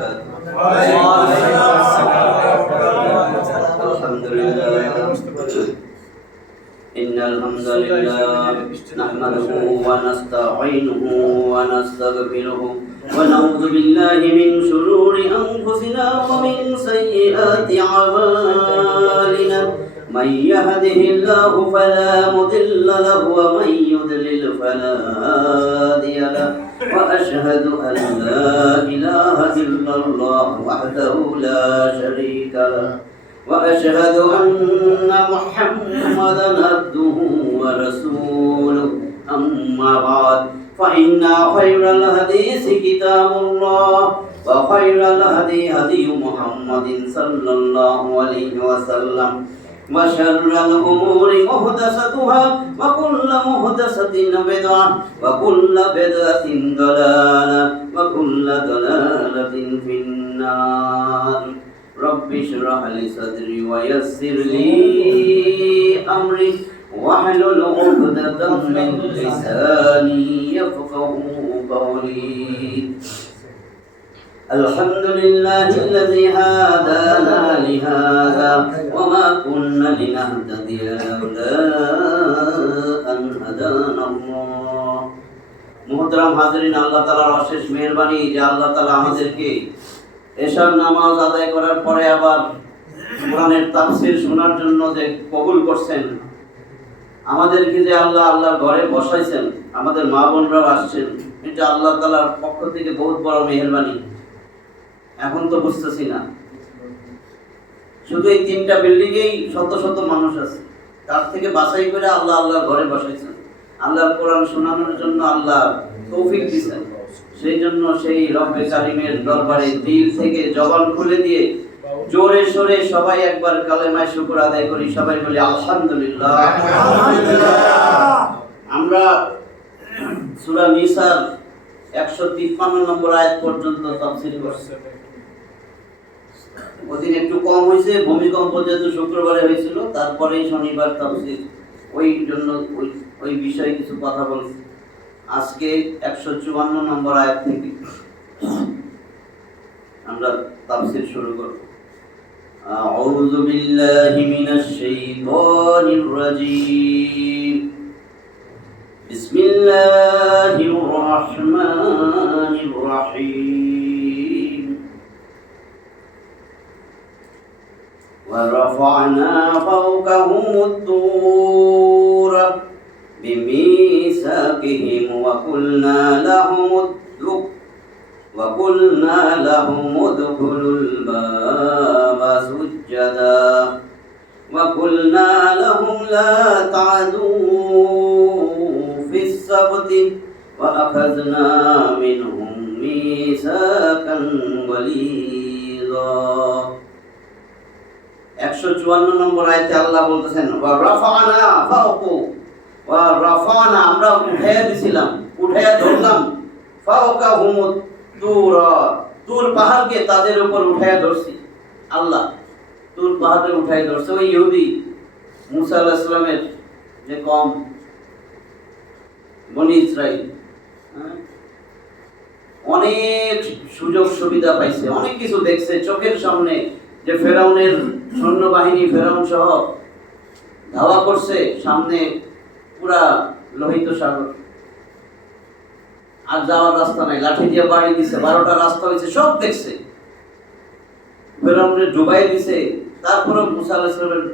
وبركاته. الحمد لله إن الحمد لله نحمده ونستعينه ونستغفره ونعوذ بالله من شرور أنفسنا ومن سيئات أعمالنا من يهده الله فلا مضل له ومن يضلل فلا هادي له وأشهد أن لا إله إلا الله وحده لا شريك له وأشهد أن محمدا عبده ورسوله أما بعد فإن خير الحديث كتاب الله وخير الهدي هدي محمد صلى الله عليه وسلم وشر الأمور محدثاتها وكل محدثة بدعة وكل بدعة ضلالة وكل ضلالة في النار. رب اشرح لي صدري ويسر لي أمري واحلل عقدة من لساني يفقهوا قولي. الحمد لله الذي هدانا لهذا وما كنا لنهتدي لولا أن هدانا الله. মুহতারাম হাজিরিন, আল্লাহ তাআলার অশেষ মেহেরবানি যে আল্লাহ তাআলা আমাদেরকে এশার নামাজ আদায় করার পরে আবার কোরআনের তাফসীর শোনার জন্য যে কবুল করছেন, আমাদেরকে যে আল্লাহর ঘরে বসাইছেন, আমাদের মা বোনরাও আসছেন, এটা আল্লাহ তাআলার পক্ষ থেকে বহুত বড় মেহেরবানি। এখন তো বুঝতেছি না, শুধু এই 3টা বিল্ডিংয়েই শত শত মানুষ আছে, তার থেকে বাছাই করে আল্লাহর ঘরে বসাইছেন। আল্লাহর কোরআন শোনানোর জন্য আল্লাহ তৌফিক দিয়েছেন। সেই জন্য সেই রব্বে কারিমের দরবারে দিল থেকে জবান খুলে দিয়ে জোরে সোরে সবাই একবার কালেমায়ে শুকর আদায় করি। সবাই বলি আলহামদুলিল্লাহ। আমরা সূরা নিসার 153 নম্বর আয়াত পর্যন্ত তাফসীর করছি। ওদিন একটু কম হয়েছে, ভূমিকম্প যেহেতু শুক্রবারে হয়েছিল, তারপরেই শনিবার তাফসীর, ওই জন্য ওই বিষয়ে কিছু কথা বলছি। আজকে 154 নম্বর আয়াত থেকে আমরা তাফসীর শুরু করব। আউযু বিল্লাহি মিনাশ শাইতানির রাজীম। বিসমিল্লাহির রাহমানির রাহিম। ورفعنا فوقهم الطور بميثاقهم وقلنا لهم ادخلوا الباب سجدا وقلنا لهم لا تعدوا في السبت وأخذنا منهم ميثاقا غليظا। 154 নম্বর আয়াতে আল্লাহ বলতেছেন ওয়া রাফা'না ফাওকু ওয়া রাফা'না, আমরা উঠাইয়া দিছিলাম, উঠাইয়া ধরলাম, ফাওকাহুম তুর, তুর পাহাড়কে তাদের উপর উঠাইয়া ধরছি। আল্লাহ তুর পাহাড়ে উঠাইয়া ধরছে। ওই ইহুদি মুসা আলাইহিস সালামের যে কওম বনি ইসরাইল, অনেক সুযোগ সুবিধা পাইছে, অনেক কিছু দেখছে চোখের সামনে, যে ফেরাউনের সৈন্যবাহিনী ফেরাউন সহ ধাওয়া করছে, সামনে পুরা লোহিত সাগর, আর যাওয়ার রাস্তা নাই, লাঠি দিয়ে বাড়ি দিছে, 12টা রাস্তা হয়েছে, সব দেখছে, ফেরাউনের ডুবাই দিছে। তারপরে মুসা আলাইহিস সালামের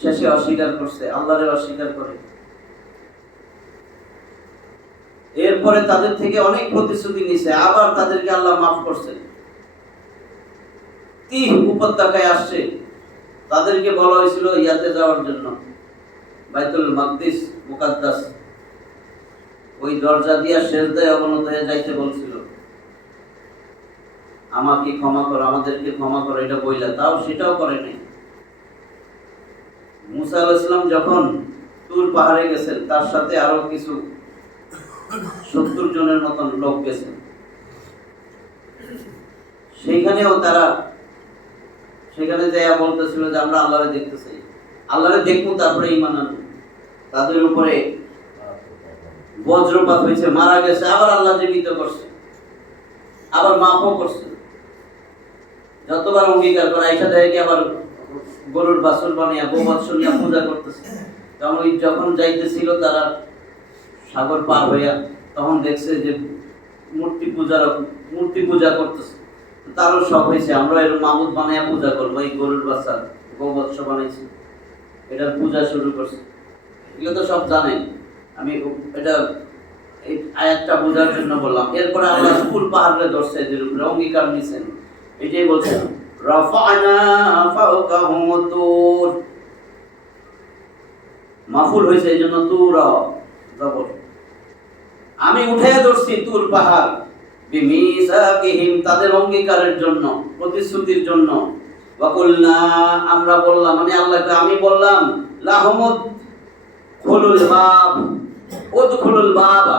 শেষে অস্বীকার করছে, আল্লাহরে অস্বীকার করে। এরপরে তাদের থেকে অনেক প্রতিশ্রুতি নিছে, আবার তাদেরকে আল্লাহ মাফ করছে। তিহ উপত্যকায় আসছে, তাদেরকে বলা হয়েছিল ইয়াতে যাওয়ার জন্য, বাইতুল মাকদিস মুকাদ্দাস, ওই দরজা দিয়া সেজদায় অবনত হয়ে যাইতে বলছিল, আমাকে ক্ষমা করো, আমাদেরকে ক্ষমা করো, এটা বইলা, তাও সেটাও করে নাই। মুসা আলাইহিস সালাম যখন তুর পাহাড়ে গেছেন, তার সাথে আরো কিছু 70 জনের মতন লোক গেছেন। সেইখানেও তারা সেখানে যাইয়া বলতেছিল যে আমরা আল্লাহরে দেখতে চাই, আল্লাহরে দেখবো, তারপরে ঈমান আনবো। তাদের উপরে বজ্রপাত হয়েছে, মারা গেছে, আবার আল্লাহ জীবিত করছে, আবার মাফও করছে। যতবার অঙ্গীকার করা এটা দেখে আবার গরুর বাছুর বানিয়ে গোবৎস নিয়ে পূজা করতেছে। কারণ ওই যখন যাইতেছিল তারা সাগর পার হইয়া, তখন দেখছে যে মূর্তি পূজা করতেছে। তারও শখ হয়েছে আমরা এর মাবুদ বানাইয়া পূজা করবো, এই গরুর বাচ্চা গোবৎস বানাইছি, এটার পূজা শুরু করছে। এগুলো তো সব জানেন, আমি এটা এই আয়াতটা বোঝার জন্য বললাম। এরপরে আল্লাহ ফুল পাহাড়ে ধরছে, এদের উপরে অঙ্গীকার নিছেন, এটাই বলছেন রাফা'না ফাওকাহুম তুর, মাফুল হয়েছে এই জন্য তুরা জবর। আমি উঠে ধরছি তুর পাহাড়, বিমিসাকিহিম তাদের অঙ্গীকারের জন্য, প্রতিশ্রুতির জন্য। ওয়াকুলনা আমরা বললাম, মানে আল্লাহকে আমি বললাম, লাহুমুদ খুলুল বাব উদখুলুল বাবা,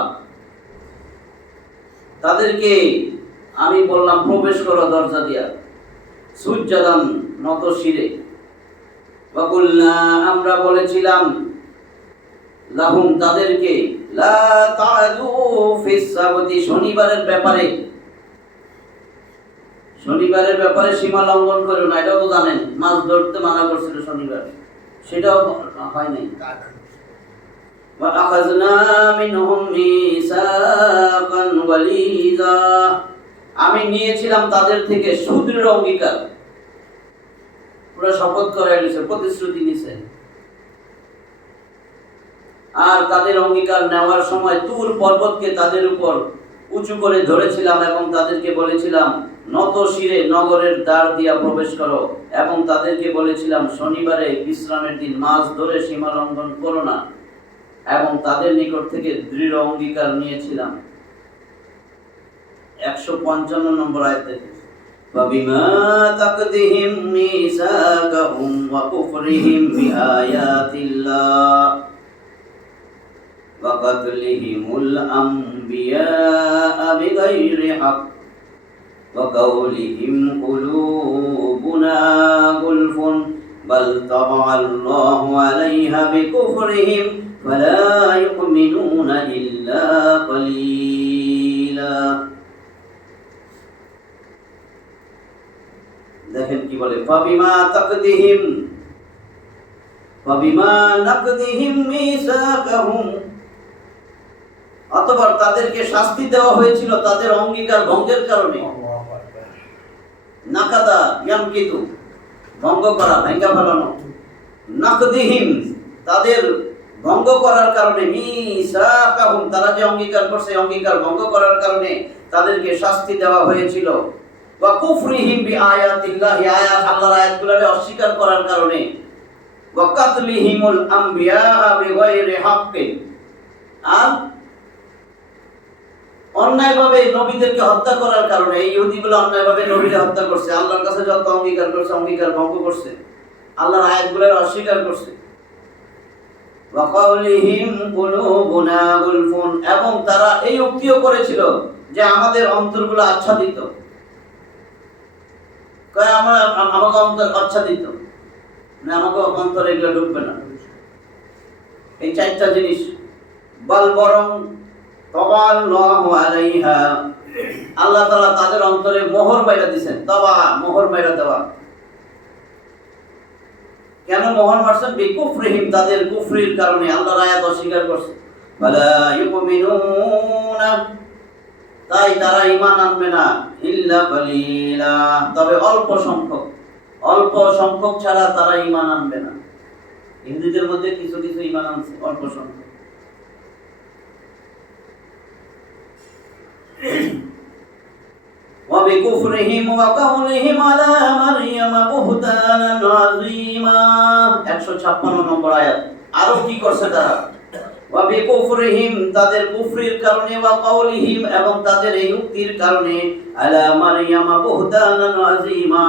তাদেরকে আমি বললাম প্রবেশ করো দরজা দিয়া, সুজ্জাদান নত শিরে। ওয়াকুলনা আমরা বলেছিলাম, লাহুম তাদেরকে, লা তা'দু ফিস সাবতি শনিবারের ব্যাপারে সীমা লঙ্ঘন করো না। এটাও তো জানেন মাছ ধরতে মানা করছিল শনিবার, সেটাও হয় নাই। ওয়া আখাযনা মিনহুম মিসাকান ওয়ালিযা, আমি নিয়েছিলাম তাদের থেকে সুদৃঢ় অঙ্গীকার, পুরো শপথ করে নিছে, প্রতিশ্রুতি নিছে। আর তাদের অঙ্গীকার নেওয়ার সময় তুর পর্বতকে তাদের উপর উঁচু করে ধরেছিলাম এবং তাদেরকে বলেছিলাম নত শিরে নগরের দ্বার দিয়া প্রবেশ করো, এবং তাদেরকে বলেছিলাম শনিবারে বিশ্রামের দিন মাছ ধরে সীমা লঙ্ঘন করো না, এবং তাদের নিকট থেকে দৃঢ় অঙ্গীকার নিয়েছিলাম। 155 নম্বর আয়াত থেকে, ফাবিমা তাকদিহিম মিসাকাহুম ওয়া কুফরিহিম বিআয়াতিল্লাহ ওয়া কাতলিহিমুল আমবিয়া বিগাইরি হক ওয়া কাউলিহিম কুলুবুনা গুলফুন বাল তাবাআল্লাহু আলাইহা বিকুফরিহিম ফালা ইউমিনুনা ইল্লা কালিলা। দেখেন কি বলে, ফাবিমা নাকদিহিম মিসাকাহুম, অথবা তাদেরকে শাস্তি দেওয়া হয়েছিল তাদের অঙ্গীকার ভঙ্গের কারণে। নাকাদা ইয়ানকিতু ভঙ্গ করা, ভেঙ্গা ফেলানো। নাকদিহিম তাদের ভঙ্গ করার কারণে, মিসাকাহুম তারা যে অঙ্গীকার করছে অঙ্গীকার ভঙ্গ করার কারণে তাদেরকে শাস্তি দেওয়া হয়েছিল। ওয়া কুফরিহিম বিআয়াতিল্লাহি, আল্লাহর আয়াতগুলোকে অস্বীকার করার কারণে। ওয়া কাতলিহিমুল আমবিয়া বিগাইরি হাক্কিন, আর অন্যায়ভাবে নবীদেরকে হত্যা করার কারণে। এই ইহুদিগুলো অন্যায়ভাবে নবীকে হত্যা করছে, আল্লাহর কাছে যত অঙ্গীকার করছে অঙ্গীকার ভঙ্গ করছে, আল্লাহর আয়াতগুলোকে অস্বীকার করছে। ওয়া কাউলিহিম কুলুবুনা গুলফুন, এবং তারা এই উক্তিও করেছিল যে আমাদের অন্তরগুলো আচ্ছাদিত, কয় আমাকে অন্তর আচ্ছাদিত, মানে আমাকে অন্তরে এগুলো ঢুকবে না। এই চারটা জিনিস, বল বরং তাবাআল্লাহু আলাইহা, আল্লাহ তাআলা তাদের অন্তরে মোহর মাইরা দিবেন। তাবা মোহর মাইরা দেওয়া। কেন মোহর মারছেন? বিকুফরিহিম তাদের কুফরির কারণে, আল্লাহর আয়াত অস্বীকার করছে। ফালা ইউমিনুনা তাই তারা ঈমান আনবে না, ইল্লা কালিলা তবে অল্প সংখ্যক ছাড়া তারা ঈমান আনবে না। হিন্দুদের মধ্যে কিছু কিছু ঈমান আনছে, অল্প সংখ্যক। ওয়া বিকুফরিহিম ওয়া কাউলিহিম আলা মারইয়াম বুহতানান আযীমা, 156 নম্বর আয়াত। আরো কি করছে তারা? ওয়া বিকুফরিহিম তাদের কুফরির কারণে, ওয়া কাউলিহিম এবং তাদের এই উক্তির কারণে, আলা মারইয়াম বুহতানান আযীমা,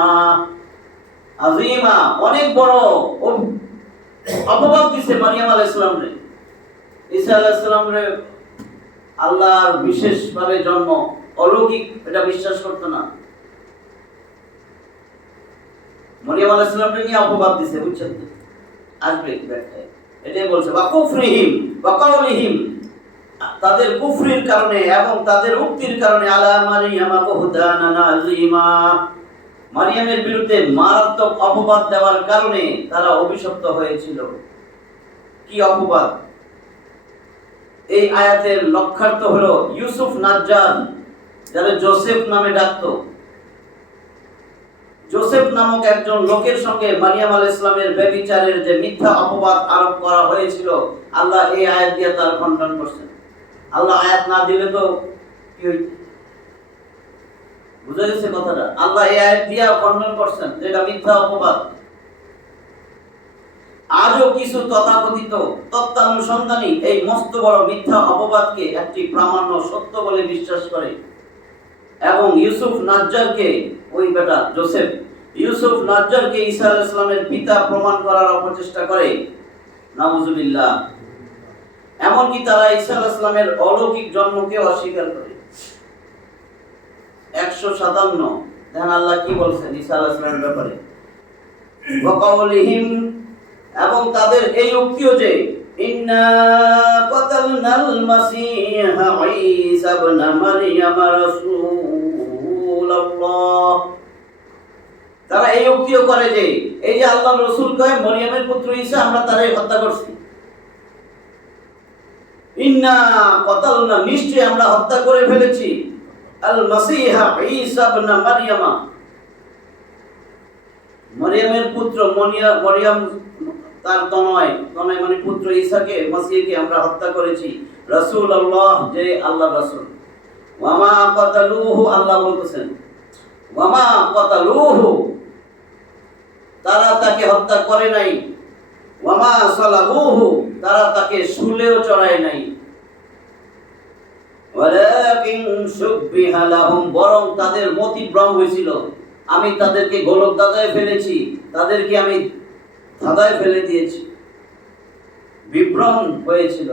আযীমা অনেক বড় অপবাদ দিছে মারইয়াম আলাইহিস সালাম রে। ঈসা আলাইহিস সালাম রে আল্লাহর বিশেষভাবে জন্ম, অলৌকিক, এটা বিশ্বাস করতো না। মারইয়াম আলাইহিস সালাম রে নিয়ে অপবাদ দিছে, বুঝছেন? আসবে ব্যাখ্যায় এটাই বলছে, ওয়া কুফরিহিম ওয়া কাউলিহিম তাদের কুফরির কারণে এবং তাদের উক্তির কারণে, আলা মারইয়াম বুহতানান আযীমা মারিয়ামের বিরুদ্ধে মারাত্মক অপবাদ দেওয়ার কারণে তারা অভিশপ্ত হয়েছিল। কি অপবাদ? এই আয়াতের লক্ষ্যার্থ হলো ইউসুফ নাজ্জার, যারা জোসেফ নামে ডাকতো, জোসেফ নামক একজন লোকের সঙ্গে মারিয়াম আলাইহিস সালামের ব্যভিচারের যে মিথ্যা অপবাদ আরোপ করা হয়েছিল, আল্লাহ এই আয়াত দিয়ে তার খণ্ডন করছেন। আল্লাহ আয়াত না দিলে তো কি হইত? বুঝা গেছে কথাটা? আল্লাহ এই আয়াত দিয়ে খণ্ডন করছেন যেটা মিথ্যা অপবাদ। আজও কিছু তথাকথিত তত্ত্বানুসন্ধানী এই মস্ত বড় মিথ্যা অপবাদকে একটি প্রামাণ্য সত্য বলে বিশ্বাস করে এবং ইউসুফ নাজ্জারকে, ওই বেটা জোসেফ, ইউসুফ নাজ্জারকে ঈসা আলাইহিস সালামের পিতা প্রমাণ করার অপচেষ্টা করে। নাউজুবিল্লাহ। এমনকি তারা ঈসা আলাইহিস সালামের অলৌকিক জন্মকে অস্বীকার করে। 157 দেখেন আল্লাহ কি বলছেন ঈসা আলাইহিস সালামের ব্যাপারে। ওয়াকাউলিহিম, এবং তাদের এই উক্তিও যে ইন্না কাতালনাল মাসীহা ঈসা ইবনে মারইয়াম রাসূলুল্লাহ, তারা এই উক্তিও করে যে এই যে আল্লাহর রাসূল কয় মরিয়মের পুত্র ঈসা আমরা তারে হত্যা করছি। ইন্না কাতালনা, নিশ্চয় আমরা হত্যা করে ফেলেছি, আল মাসীহা ঈসা ইবনে মারইয়াম, মরিয়মের পুত্র মরিয়ম তার তনয় মানে পুত্র ঈসাকে, মসিহকে আমরা হত্যা করেছি। রাসূলুল্লাহ, যে আল্লাহর রাসূল। ওয়ামা কাতালুহু, আল্লাহ বলতেছেন ওয়ামা কাতালুহু, তারা তাকে হত্যা করে নাই। ওয়ামা সালাবুহু, তারা তাকে শুলেও চড়ায় নাই। ওয়ালাকিন শুববিহা লাহুম, বরং তাদের মতিভ্রম হয়েছিল। আমি তাদেরকে গোলক দাদায় ফেলেছি, তাদেরকে আমি ধাঁধায় ফেলে দিয়েছি, বিভ্রম হয়েছিল।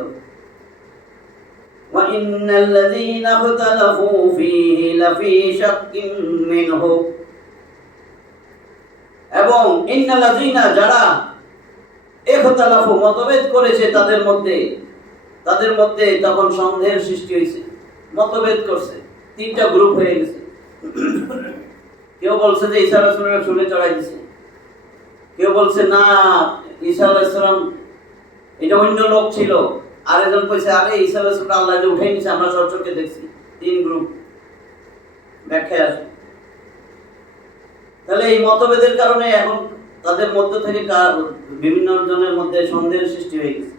ওয়া ইন্নাল্লাযীনা ইখতালাফু ফীহি লাফী শাক্কিন মিনহু, এবং ইন্নাল্লাযীনা, যারা ইখতালাফু, মতভেদ করেছে তাদের মধ্যে তখন সন্দেহের সৃষ্টি হয়েছে, মতভেদ করছে, তিনটা গ্রুপ হয়ে গেছে। কেউ বলছে যে ঈসা আলাইহিস সালাম শুলে চড়াই দিয়েছে, কেউ বলছে না ঈসা আলাইহিস সালাম এটা অন্য লোক ছিল, আর একজন কইছে আরে ঈসা আলাইহিস সালাম আল্লাহ যে উঠাই নিছে, আমরা সচক্ষে দেখছি। তিন গ্রুপ ব্যাখ্যা আছে। তাহলে এই মতভেদের কারণে এখন তাদের মধ্য থেকে বিভিন্ন জনের মধ্যে সন্দেহের সৃষ্টি হয়ে গেছে।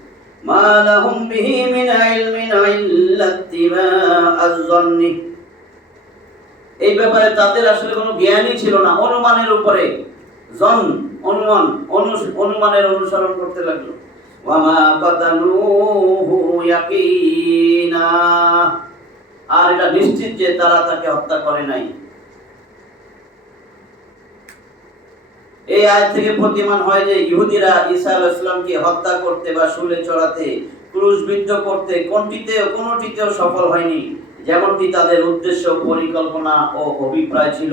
মা লাহুম বিহি মিন ইলমিন ইল্লা ইত্তিবাআজ যন্নি, এই ব্যাপারে তাদের আসলে কোনো জ্ঞানই ছিল না, অনুমানের উপরে অনুমানের অনুসরণ করতে লাগলো। ওয়ামা কাতালুহু ইয়াকিনা, আর এটা নিশ্চিত যে তারা তাকে হত্যা করে নাই। এই আয়াত থেকে প্রতীয়মান হয় যে ইহুদিরা ঈসা আলাইহিস সালামকে হত্যা করতে বা শুলে চড়াতে, ক্রুশবিদ্ধ করতে কোনটিতেও সফল হয়নি, যেমনটি তাদের উদ্দেশ্য, পরিকল্পনা ও অভিপ্রায় ছিল।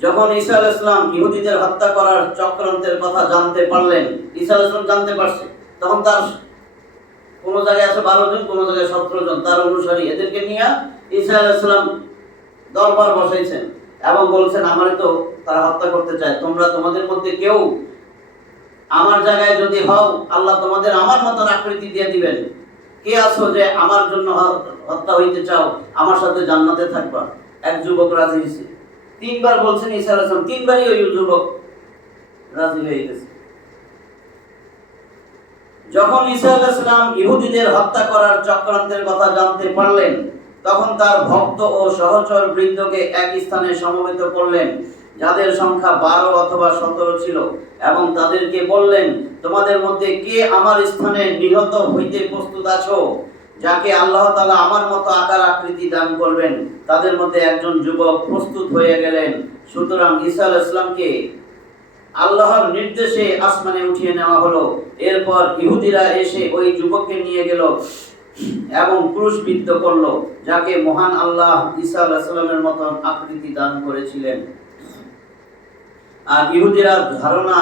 যখন ঈসা আলাইহিস সালাম ইহুদিদের হত্যা করার চক্রান্তের কথা জানতে পারলেন, ঈসা আলাইহিস সালাম জানতে পারছে, তখন তার কোন জায়গায় আছে 12 জন, কোন জায়গায় 17 জন তার অনুসারী, এদেরকে নিয়ে ঈসা আলাইহিস সালাম দরবার বসাইছেন এবং বলছেন আমারে তো তারা হত্যা করতে চায়, তোমরা তোমাদের মধ্যে কেউ আমার জায়গায় যদি হও, আল্লাহ তোমাদের আমার মতো আকৃতি দিয়ে দিবেন। কে আছো যে আমার জন্য হত্যা হইতে চাও, আমার সাথে জান্নাতে থাকবা? এক যুবক রাজি হয়েছে। 3 বার বলছেন ঈসা আলাইহিস সালাম, 3 বারই ওই যুবক রাজি হয়ে গেছে। যখন ঈসা আলাইহিস সালাম ইহুদিদের হত্যা করার চক্রান্তের কথা জানতে পারলেন, তখন তার ভক্ত ও সহচর বৃন্দকে এক স্থানে সমবেত করলেন, যাদের সংখ্যা 12 অথবা 17 ছিল, এবং তাদেরকে বললেন, তোমাদের মধ্যে কে আমার স্থানে নিহত হইতে প্রস্তুত আছো, যাকে আল্লাহ তাআলা আমার মতো আকার আকৃতি দান করবেন? তাদের মধ্যে একজন যুবক প্রস্তুত হয়ে গেলেন। সুতরাং ঈসা আলাইহিস সালামকে আল্লাহর নির্দেশে আসমানে উঠিয়ে নেওয়া হলো। এরপর ইহুদিরা এসে ওই যুবককে নিয়ে গেল এবং ক্রুশবিদ্ধ করলো, যাকে মহান আল্লাহ ঈসা আলাইহিস সালামের মতন আকৃতি দান করেছিলেন। আর ইহুদিরা ধারণা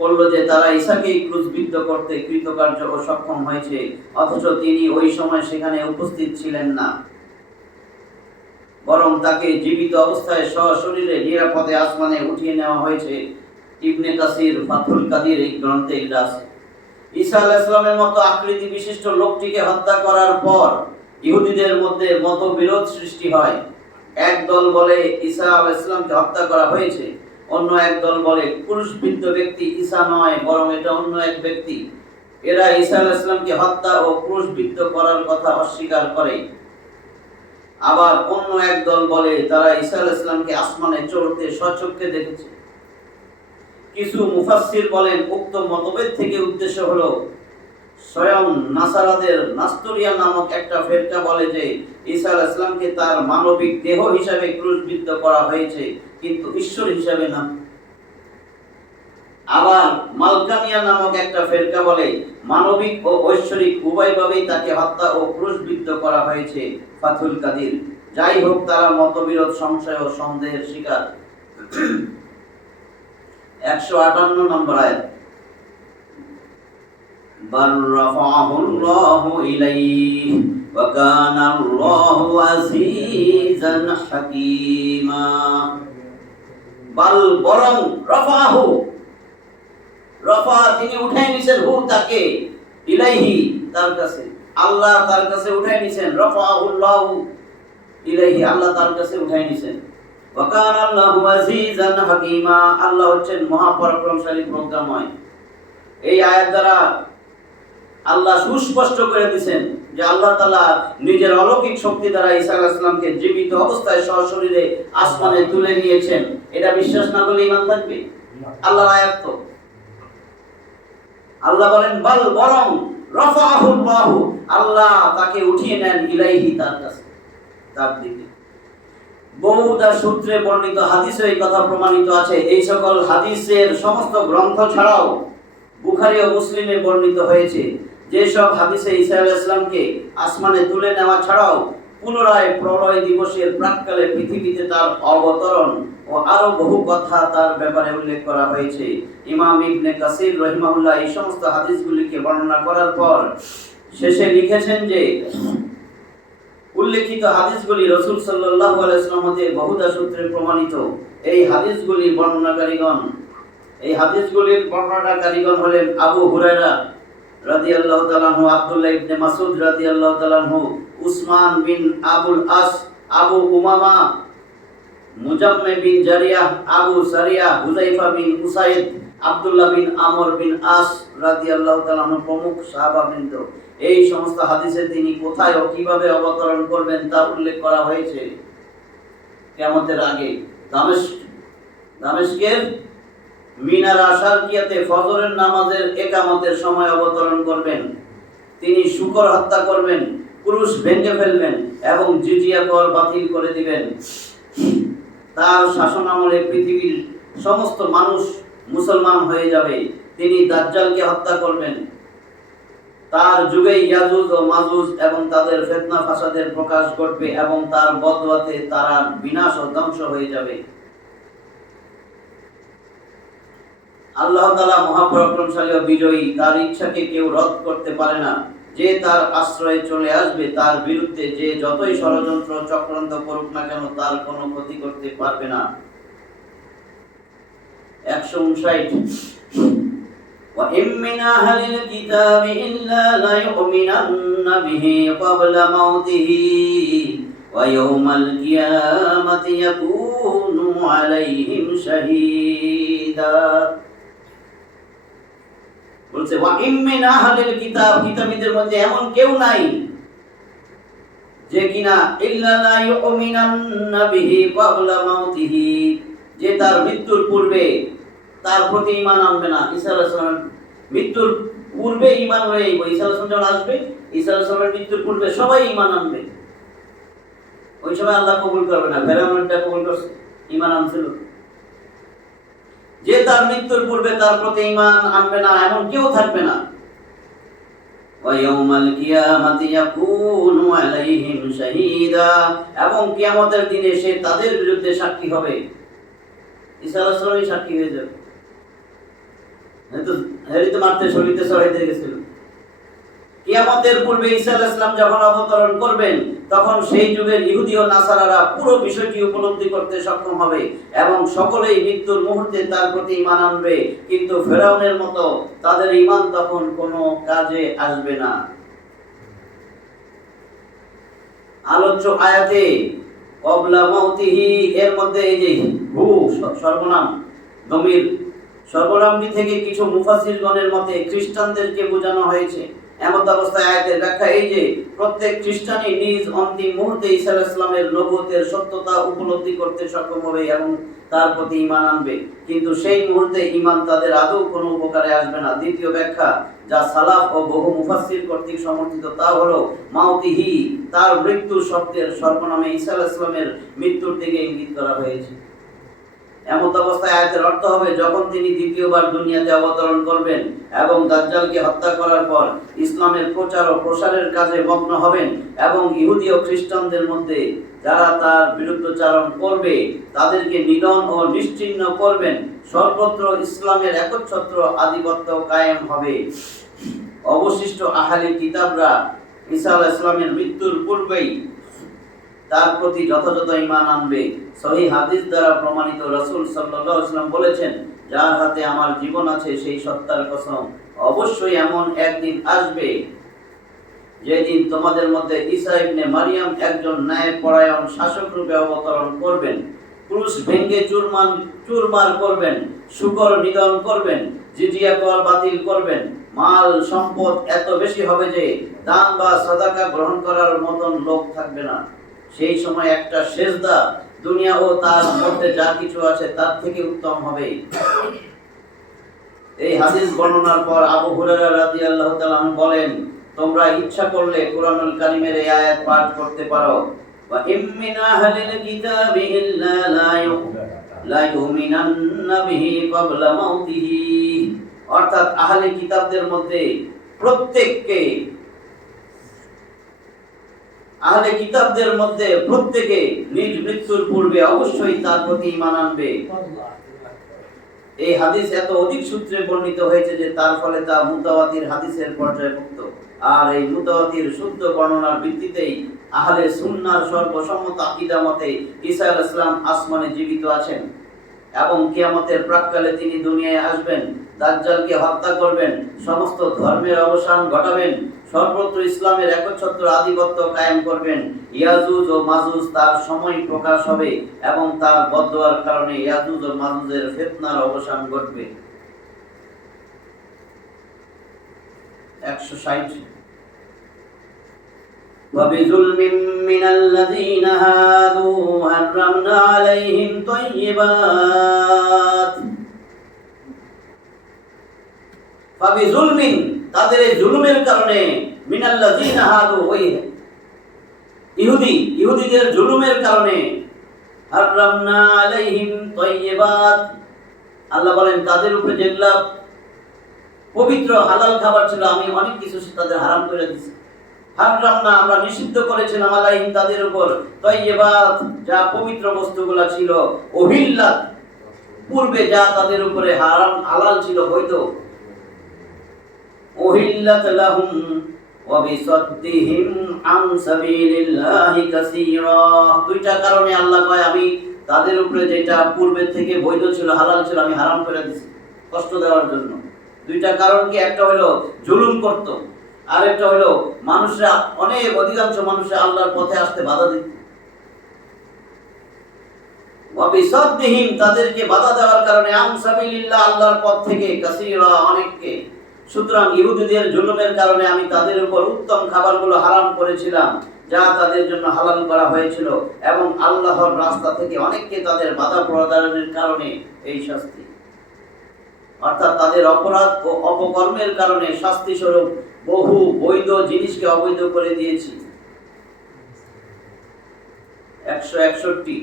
করলো যে তারা ঈসাকেই ক্রুশবিদ্ধ করতে কৃতকার্য ও সক্ষম হয়েছে, অথচ তিনি ওই সময় সেখানে উপস্থিত ছিলেন না। বরং তাকে জীবিত অবস্থায় সশরীরে নিরাপদে আসমানে উঠিয়ে নেওয়া হয়েছে। ইবনে কাসির ফাথুল কাদির এই গ্রন্থে এটা আছে। ঈসা আলাইহিস সালামের মতো আকৃতি বিশিষ্ট লোকটিকে হত্যা করার পর ইহুদিদের মধ্যে মতবিরোধ সৃষ্টি হয়। এক দল বলে ঈসা আলাইহিস সালামকে হত্যা করা হয়েছে, অন্য এক দল বলে ক্রুশবিদ্ধ ব্যক্তি ঈসা নয় বরং এটা অন্য এক ব্যক্তি। এরা ঈসা আলাইহিস সালামকে হত্যা ও ক্রুশবিদ্ধ করার কথা অস্বীকার করে। আবার অন্য এক দল বলে তারা ঈসা আলাইহিস সালামকে আসমানে চড়তে স্বচক্ষে দেখেছে। কিছু মুফাসসির বলেন উক্ত মতভেদ থেকে উদ্দেশ্য হলো স্বয়ং নাসারাদের নাস্তরিয়া নামক একটা ফেরকা বলে যে ঈসা আলাইহিস সালামকে তার মানবিক দেহ হিসাবে ক্রুশবিদ্ধ করা হয়েছে, কিন্তু ঈশ্বর হিসাবে না। আবার মালকানিয়া নামক একটা ফেরকা বলে মানবিক ও ঐশ্বরিক উভয়ভাবেই তাকে হত্যা ও ক্রুশবিদ্ধ করা হয়েছে। ফাথুল কাদির। যাই হোক, তারা মতবিরোধ, সংশয় ও সন্দেহের শিকার। 158 নম্বর আয়াত, বাল রাফাহুল্লাহু ইলাইহি ওয়া কানা আল্লাহু আজিজান হাকীমা। বাল বরং রাফাহু, রাফা তিনি উঠাই নিছেন, হু তাকে, ইলাইহি তার কাছে, আল্লাহ তার কাছে উঠাই নিছেন। রাফাহুল্লাহু ইলাইহি আল্লাহ তার কাছে উঠাই নিছেন। ওয়া কানা আল্লাহু আজিজান হাকীমা আল্লাহ হচ্ছেন মহাপরাক্রমশালী, প্রজ্ঞাময়। এই আয়াত দ্বারা আল্লাহ সুস্পষ্ট করে দিয়েছেন যে আল্লাহ তাআলা নিজের অলৌকিক শক্তি দ্বারা ঈসা আলাইহিস সালামকে জীবিত অবস্থায় সশরীরে আসমানে তুলে নিয়েছেন। এটা বিশ্বাস না করলে ঈমান থাকবে? আল্লাহর আয়াত তো। আল্লাহ বলেন বাল বরং রাফাহুল্লাহু আল্লাহ তাকে উঠিয়ে নেন, ইলাইহি তার কাছে, তার দিকে। বহুদা সূত্রে বর্ণিত হাদিসে এই কথা প্রমাণিত আছে। এই সকল হাদিসের সমস্ত গ্রন্থ ছাড়াও বুখারী ও মুসলিমে বর্ণিত হয়েছে যে সব হাদিসে ঈসা আলাইহিস সালামকে আসমানে তুলে নেওয়া ছাড়াও পুনরায় প্রলয় দিবসের প্রাক্কালে পৃথিবীতে তার অবতরণ ও আরো বহু কথা তার ব্যাপারে উল্লেখ করা হয়েছে। ইমাম ইবনে কাসির রাহিমাহুল্লাহ এই সমস্ত হাদিসগুলিকে বর্ণনা করার পর শেষে লিখেছেন যে উল্লেখিত হাদিসগুলি রাসূল সাল্লাল্লাহু আলাইহি ওয়াসাল্লাম হতে বহুদা সূত্রে প্রমাণিত। এই হাদিসগুলির বর্ণনাকারীগণ হলেন আবু হুরায়রা রাদিয়াল্লাহু তাআলা আনহু, আব্দুল্লাহ ইবনে মাসউদ রাদিয়াল্লাহু তাআলা আনহু, উসমান বিন আবুল আস, আবু উমামা, মুজাম্মি বিন জারিয়াহ, আবু সারিয়া, হুযায়ফা বিন উসাইদ, আব্দুল্লাহ বিন আমর বিন আস রাদিয়াল্লাহু তাআলা আনহু প্রমুখ সাহাবাবৃন্দ। এই সমস্ত হাদিসে তিনি কোথায় ও কিভাবে অবতরণ করবেন তা উল্লেখ করা হয়েছে। কিয়ামতের আগে দামেস্কের মিনারা শারকিয়াতে ফজরের নামাজের একামতের সময় অবতরণ করবেন। তিনি শূকর হত্যা করবেন, ক্রুশ ভেঙে ফেলবেন এবং জিজিয়া কর বাতিল করে দিবেন। তার শাসনামলে পৃথিবীর সমস্ত মানুষ মুসলমান হয়ে যাবে। তিনি দাজ্জালকে হত্যা করবেন। তার যুগে ইয়াজুজ ও মাজুজ এবং তাদের ফিতনা ফাসাদের প্রকাশ ঘটবে এবং তার বদওয়াতে তারা বিনাশ ও ধ্বংস হয়ে যাবে। আল্লাহ তাআলা মহাপরাক্রমশালী ও বিজয়ী, তার ইচ্ছাকে কেউ রদ করতে পারে না। যে তার আশ্রয়ে চলে আসবে তার বিরুদ্ধে যে যতই ষড়যন্ত্র চক্রান্ত করুক না কেন তার কোনো ক্ষতি করতে পারবে না। 159 ওয়া ইমিন আহলিল কিতাবি ইল্লা লা ইউমিনান্না বিহি ক্বাবলা মাউতিহি ওয়া ইয়াউমাল কিয়ামাতি ইয়াকুনু আলাইহিম শাহীদা। বলছে ওয়া ইমিন আহলিল কিতাব, কিতাবীদের মধ্যে এমন কেউ নাই যে কিনা ইল্লা লা ইউমিনান্না বিহি ক্বাবলা মাউতিহি, যে তার মৃত্যুর পূর্বে তার প্রতি ঈমান আনবে না। ঈসা আলাইহিস সালাম মৃত্যুর পূর্বে ঈমান হয়ে ঈসা আলাইহিস সালাম যখন আসবে, ঈসা আলাইহিস সালামের মৃত্যুর পূর্বে সবাই ঈমান আনবে। ওই সময় আল্লাহ কবুল করবে না। ফেরাউনটা কবুল করছে, ঈমান আনছিল। যে তার মৃত্যুর পূর্বে তার প্রতি ঈমান আনবে না এমন কেউ থাকবে না। ওয়া ইয়াউমাল কিয়ামাতি ইয়াকুনু আলাইহিম শাহীদা, এবং কিয়ামতের দিনে সে তাদের বিরুদ্ধে সাক্ষী হবে। ঈসা আলাইহিস সালামই সাক্ষী হয়ে যাবে। হেরিতে মারতে শরীরে চড়াইতে গেছিল। কিয়ামতের পূর্বে ঈসা আলাইহিস সালাম যখন অবতরণ করবেন তখন সেই যুগের ইহুদি ও নাসারারা পুরো বিষয়টি উপলব্ধি করতে সক্ষম হবে এবং সকলেই মৃত্যুর মুহূর্তে তার প্রতি ঈমান আনবে, কিন্তু ফেরাউনের মতো তাদের ঈমান তখন কোনো কাজে আসবে না। আলোচ্য আয়াতে ক্বাবলা মাউতিহি এর মধ্যে এই যে হু সর্বনাম দমির সর্বনামটি থেকে কিছু মুফাসসিরগণের মতে খ্রিস্টানদেরকে বোঝানো হয়েছে। এমত অবস্থায় আয়াতের ব্যাখ্যা এই যে প্রত্যেক খ্রিস্টানই নিজ অন্তিম মুহূর্তে ঈসা আলাইহিস সালামের নবুয়তের সত্যতা উপলব্ধি করতে সক্ষম হবে এবং তার প্রতি ঈমান আনবে, কিন্তু সেই মুহূর্তে ঈমান তাদের আদৌ কোনো উপকারে আসবে না। দ্বিতীয় ব্যাখ্যা যা সালাফ ও বহু মুফাসসির কর্তৃক সমর্থিত তা হলো মাউতিহি তার মৃত্যু শব্দের সর্বনামে ঈসা আলাইহিস সালামের মৃত্যুর দিকে ইঙ্গিত করা হয়েছে। এমত অবস্থায় আয়াতের অর্থ হবে যখন তিনি দ্বিতীয়বার দুনিয়াতে অবতরণ করবেন এবং দাজ্জালকে হত্যা করার পর ইসলামের প্রচার ও প্রসারের কাজে মগ্ন হবেন এবং ইহুদি ও খ্রিস্টানদের মধ্যে যারা তার বিরুদ্ধচারণ করবে তাদেরকে নিধন ও নিশ্চিহ্ন করবেন, সর্বত্র ইসলামের একচ্ছত্র আধিপত্য কায়েম হবে। অবশিষ্ট আহলে কিতাবরা ঈসা আলাইহিস সালামের মৃত্যুর পূর্বেই তার প্রতি যথাযথ ঈমান আনবে। সহিহ হাদিস দ্বারা প্রমাণিত রাসূল সাল্লাল্লাহু আলাইহি ওয়াসাল্লাম বলেছেন, যার হাতে আমার জীবন আছে সেই সত্তার কসম, অবশ্যই এমন একদিন আসবে যেদিন তোমাদের মধ্যে ঈসা ইবনে মারিয়াম একজন ন্যায়পরায়ণ শাসক রূপে অবতরণ করবেন, ক্রুশ ভেঙে চুরমার করবেন, শুকর নিধন করবেন, জিজিয়া কর বাতিল করবেন, মাল সম্পদ এত বেশি হবে যে দান বা সাদাকা গ্রহণ করার মতন লোক থাকবে না। সেই সময় একটা সেজদা দুনিয়া ও তার মধ্যে যা কিছু আছে তার থেকে উত্তম হবে। এই হাদিস বর্ণনার পর আবু হুরায়রা রাদিয়াল্লাহু তাআলা বলেন, তোমরা ইচ্ছা করলে কুরআনুল কারীমের এই আয়াত পাঠ করতে পারো, ওয়া ইমিন আহলিল কিতাবি ইল্লা লা ইউমিনান্না বিহি ক্বাবলা মাউতিহি, অর্থাৎ আহলে কিতাবদের মধ্যে প্রত্যেকে নিজ মৃত্যুর পূর্বে অবশ্যই তার প্রতি ঈমান আনবে। এই হাদিস এত অধিক সূত্রে বর্ণিত হয়েছে যে তার ফলে তা মুতাওয়াতির হাদিসের পর্যায়ভুক্ত। আর এই মুতাওয়াতির শুদ্ধ বর্ণনার ভিত্তিতেই আহলে সুন্নাহর সর্বসম্মত আকীদা মতে ঈসা আলাইহিস সালাম আসমানে জীবিত আছেন এবং কিয়ামতের প্রাক্কালে তিনি দুনিয়ায় আসবেন, দাজ্জালকে হত্যা করবেন, সমস্ত ধর্মের অবসান ঘটাবেন, সর্বত্র ইসলামের একচ্ছত্র আধিপত্য কায়েম করবেন। ইয়াজুজ ও মাজুজ তার সময় প্রকাশ হবে এবং তার বদদোয়ার কারণে ইয়াজুজ ও মাজুজের ফিতনার অবসান ঘটবে। 160 وَبِظُلْمٍ مِّنَ الَّذِينَ هَادُوا حَرَّمْنَا عَلَيْهِمْ طَيِّبَاتٍ ফাবিজুলমিন তাদের এই জুলুমের কারণে মিনাল্লাযিনা হাদু ওই ইহুদিদের জুলুমের কারণে হারামনা আলাইহিম তাইয়্যিবাত, আল্লাহ বলেন তাদের উপরে যেগুলা পবিত্র হালাল খাবার ছিল আমি অনেক কিছু তাদের হারাম করে দিয়েছি। হারামনা আমরা নিষিদ্ধ করেছিলাম আলাইহিম তাদের উপর তাইয়্যিবাত যা পবিত্র বস্তুগুলা ছিল, ওহিল্লাত পূর্বে যা তাদের উপরে হারাম হালাল ছিল বৈধ, ওহিল্লাত লাহুম ওয়া বিসাদ্দিহিম আন সাবিলিল্লাহি কাসীরা। দুইটা কারণে আল্লাহ কয় আমি তাদের উপরে যেটা পূর্বে থেকে বৈধ ছিল হালাল ছিল আমি হারাম করে দিয়েছি কষ্ট দেওয়ার জন্য। দুইটা কারণ কি, একটা হলো জুলুম করত, আর একটা হলো মানুষরা অধিকাংশ মানুষরা আল্লাহর পথে আসতে বাধা দিত। ওয়া বিসাদ্দিহিম তাদেরকে বাধা দেওয়ার কারণে আন সাবিলিল্লাহ আল্লাহর পথ থেকে কাসীরা অনেককে। সুতরাং ইহুদিদের জুলুমের কারণে আমি তাদের উপর উত্তম খাবারগুলো হারাম করেছিলাম যা তাদের জন্য হালাল করা হয়েছিল, এবং আল্লাহর রাস্তা থেকে অনেককে তাদের বাধা প্রদানের কারণে এই শাস্তি, অর্থাৎ তাদের অপরাধ ও অপকর্মের কারণে শাস্তি স্বরূপ বহু বৈধ জিনিসকে অবৈধ করে দিয়েছি। 161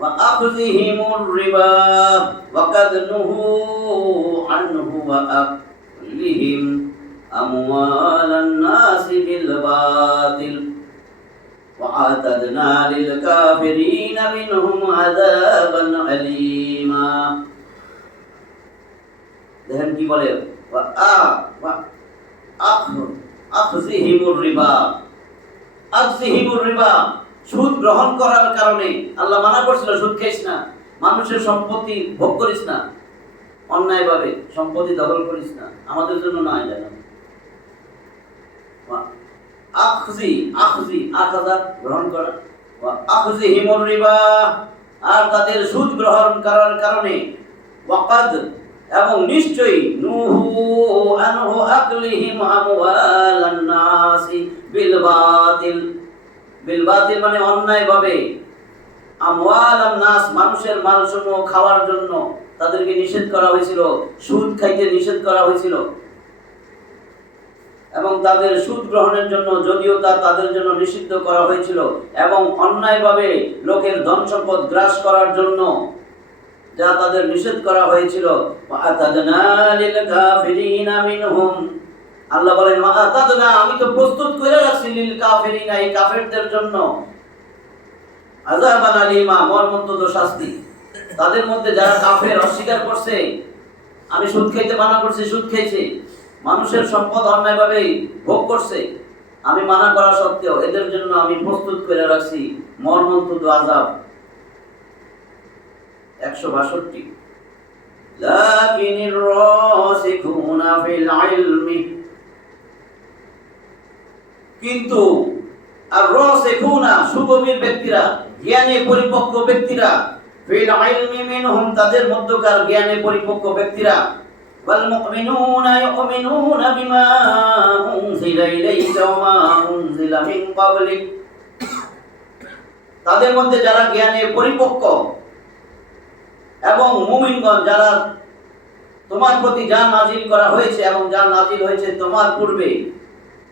وَأَخْذِهِمُ الرِّبَا وَقَدْ نُهُوا عَنْهُ وَأَكْلِهِمْ أَمْوَالَ النَّاسِ بِالْبَاطِلِ وَأَعْتَدْنَا لِلْكَافِرِينَ مِنْهُمْ عَذَابًا أَلِيمًا। দেখেন কি বলে, আখযিহিমুর রিবা, আখযিহিমুর রিবা, সুদ গ্রহণ করার কারণে আল্লাহ মানা করছিল সুদ খাইস না, মানুষের সম্পত্তি ভোগ করিস না, অন্যায়ভাবে সম্পত্তি দখল করিস না, আমাদের জন্য নয়। জানো আখাযা গ্রহণ করা, আখযিহিমুর রিবা, আর তাদের সুদ গ্রহণ করার কারণে, ওয়াকাদ এবং নিশ্চয়ই, নুহু আনহু আকলিহিম আমওয়ালান নাসি বিল বাতিল, বিল বাতিল মানে অন্যায়ভাবে, আমওয়ালান নাস মানুষের মালসমূহ খাওয়ার জন্য তাদেরকে নিষেধ করা হয়েছিল, সুদ খাইতে নিষেধ করা হয়েছিল। এবং তাদের সুদ গ্রহণের জন্য, যদিও তা তাদের জন্য নিষিদ্ধ করা হয়েছিল, এবং অন্যায়ভাবে লোকের ধন সম্পদ গ্রাস করার জন্য যা তাদের নিষেধ করা হয়েছিল, আতাদনা লিল কাফিরিনা মিনহুম, আল্লাহ বলেন আতাদনা, আমি তো প্রস্তুত করে রাখছি লিল কাফিরিনা, এই কাফেরদের জন্য, আযাবান আলীমা, মর্মন্তুদ শাস্তি। তাদের মধ্যে যারা কাফের, অস্বীকার করছে, আমি সুদ খাইতে মানা করছি, সুদ খাইছে, মানুষের সম্পদ অন্যায়ভাবে ভোগ করছে, আমি মানা করা সত্ত্বেও এদের জন্য আমি প্রস্তুত করে রাখছি মর্মন্তুদ আযাব। 162 লাকিনির রাসিখুনা ফিল ইলমি, কিন্তু আর রাসিখুনা সুগভীর ব্যক্তিরা, জ্ঞানে পরিপক্ক ব্যক্তিরা, ফিল ইলমি মিনহুম তাদের মধ্যকার জ্ঞানে পরিপক্ক ব্যক্তিরা, ওয়াল মুমিনুনা ইউমিনুনা বিমা উনজিলা ইলাইকা ওয়া মা উনজিলা মিন ক্বাবলিক, তাদের মধ্যে যারা জ্ঞানে পরিপক্ক এবং মুমিনগণ যারা তোমার প্রতি যা নাজিল করা হয়েছে এবং যা নাজিল হয়েছে তোমার পূর্বে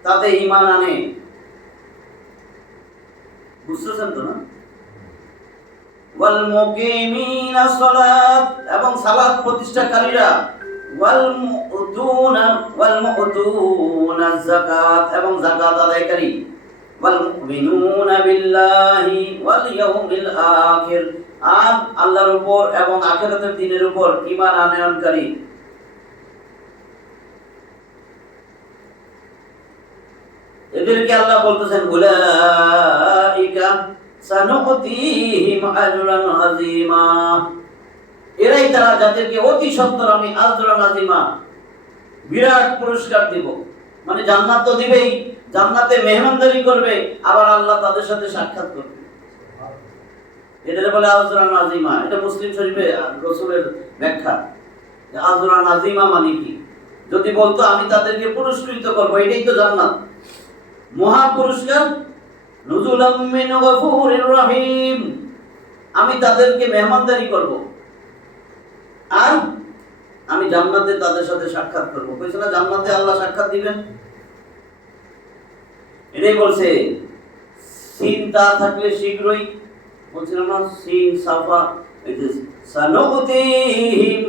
তাতে ঈমান আনে। বুঝছেন তো না? ওয়াল মুকিমিনা সালাত, এবং সালাত প্রতিষ্ঠাকারীরা, ওয়াল মুতুনা যাকাত, এবং যাকাত আদায়কারী, ওয়াল মুমিনুনা বিল্লাহি ওয়াল ইয়াউমিল আখির, আর আল্লাহর উপর এবং আখিরাতের দিনের উপর ঈমান আনয়নকারী। এদেরকে আল্লাহ বলতেছেন উলাইকা সানুতিহিম আজরান আযীমা, এরাই তারা যাদেরকে অতি সত্বর আমি আজরান আযীমা, বিরাট পুরস্কার দিব। মানে জান্নাত তো দিবেই, জান্নাতে মেহমানদারি করবে, আবার আল্লাহ তাদের সাথে সাক্ষাৎ করবে, এটাকে বলে আজরান আযীমা। এটা মুসলিম শরীফে রাসূলের ব্যাখ্যা। আজরান আযীমা মানে কি? যদি বলতো আমি তাদেরকে পুরস্কৃত করব, এটাই তো জান্নাত, মহা পুরস্কার। নুজুলাম মিন গফুরির রহিম, আমি তাদেরকে মেহমানদারি করব, আর আমি জান্নাতে তাদের সাথে সাক্ষাৎ করব। কইছে না জান্নাতে আল্লাহ সাক্ষাৎ দিবেন, এটাই বলছে। সিন তা থাকলে শীঘ্রই, বলছিলাম না সিন সাফা, সানুতিহিম,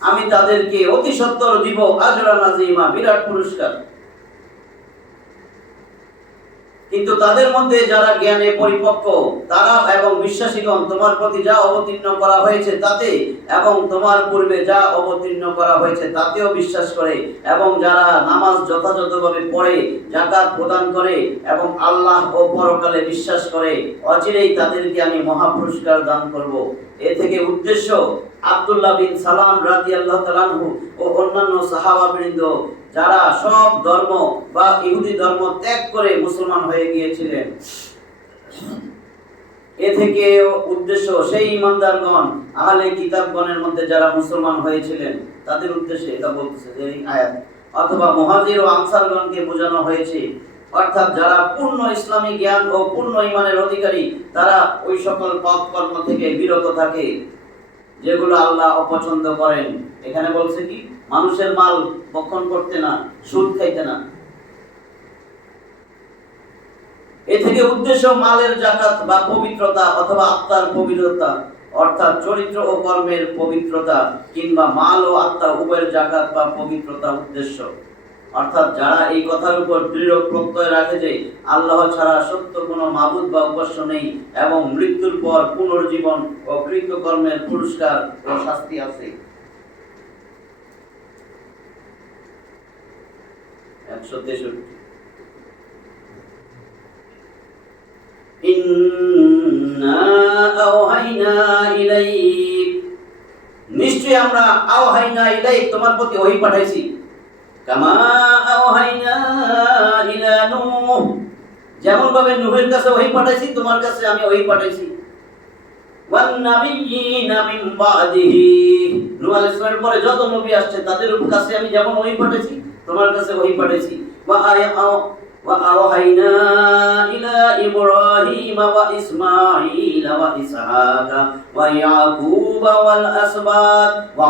আমি তাদেরকে অতি সত্বর দিব আজরান আযীমা, বিরাট পুরস্কার। কিন্তু তাদের মধ্যে যারা জ্ঞানে পরিপক্ক তারা এবং বিশ্বাসীগণ তোমার প্রতি যা অবতীর্ণ করা হয়েছে তাতে এবং তোমার পূর্বে যা অবতীর্ণ করা হয়েছে তাতেও বিশ্বাস করে, এবং যারা নামাজ যথাযথভাবে পড়ে, যাকাত প্রদান করে এবং আল্লাহ ও পরকালে বিশ্বাস করে, অচিরেই তাদেরকে আমি মহা পুরস্কার দান করব। এ থেকে উদ্দেশ্য আব্দুল্লাহ বিন সালাম রাদিয়াল্লাহু তাআলা আনহু ও অন্যান্য সাহাবাবৃন্দ যারা সব ধর্ম বা ইহুদি ধর্ম ত্যাগ করে মুসলমান হয়ে গিয়েছিলেন, এ থেকে উদ্দেশ্য সেই ইমানদারগণ আহলে কিতাবগণের মধ্যে যারা মুসলমান হয়েছিলেন তাদের উদ্দেশ্যে এটা বলতেছে যে এই আয়াত, অথবা মুহাজির ও আনসারগণকে বোঝানো হয়েছে, অর্থাৎ যারা পূর্ণ ইসলামী জ্ঞান ও পূর্ণ ঈমানের অধিকারী তারা ওই সকল পাপ কর্ম থেকে বিরত থাকে যেগুলো আল্লাহ অপছন্দ করেন। এখানে বলছে কি, মানুষের মাল ভক্ষণ করতে না, সুদ খাইতে না। এ থেকে উদ্দেশ্য মালের যাকাত বা পবিত্রতা অথবা আত্মার পবিত্রতা, অর্থাৎ চরিত্র ও কর্মের পবিত্রতা, কিংবা মাল ও আত্মা উভয়ের যাকাত বা পবিত্রতা উদ্দেশ্য। অর্থাৎ যারা এই কথার উপর দৃঢ় প্রত্যয় রাখে যে আল্লাহ ছাড়া সত্য কোনো মাবুদ বা উপাস্য নেই এবং মৃত্যুর পর পুনর্জীবন ও কৃতকর্মের পুরস্কার ও শাস্তি আছে। 163 ইন্না আওহাইনা ইলাইক, নিশ্চয়ই আমরা আওহাইনা ইলাইক তোমার প্রতি ওহী পাঠাইছি, কামা আওহাইনা ইলা নূহ, যেমন ভাবে নূহের কাছে ওহী পাঠাইছি তোমার কাছে আমি ওহী পাঠাইছি, ওয়ান নাবিয়্যিনা মিন বাদিহি, নূহ আলাইহিস সালামের পরে যত নবী আসছে তাদের কাছে আমি যেমন ওহী পাঠাইছি তোমার কাছে ওহী পাঠাইছি, ওয়া আওহাইনা ইলা ইব্রাহিম ওয়া ইসমাঈল ওয়া ইসহাক ওয়া ইয়াকুব ওয়াল আসবাত ওয়া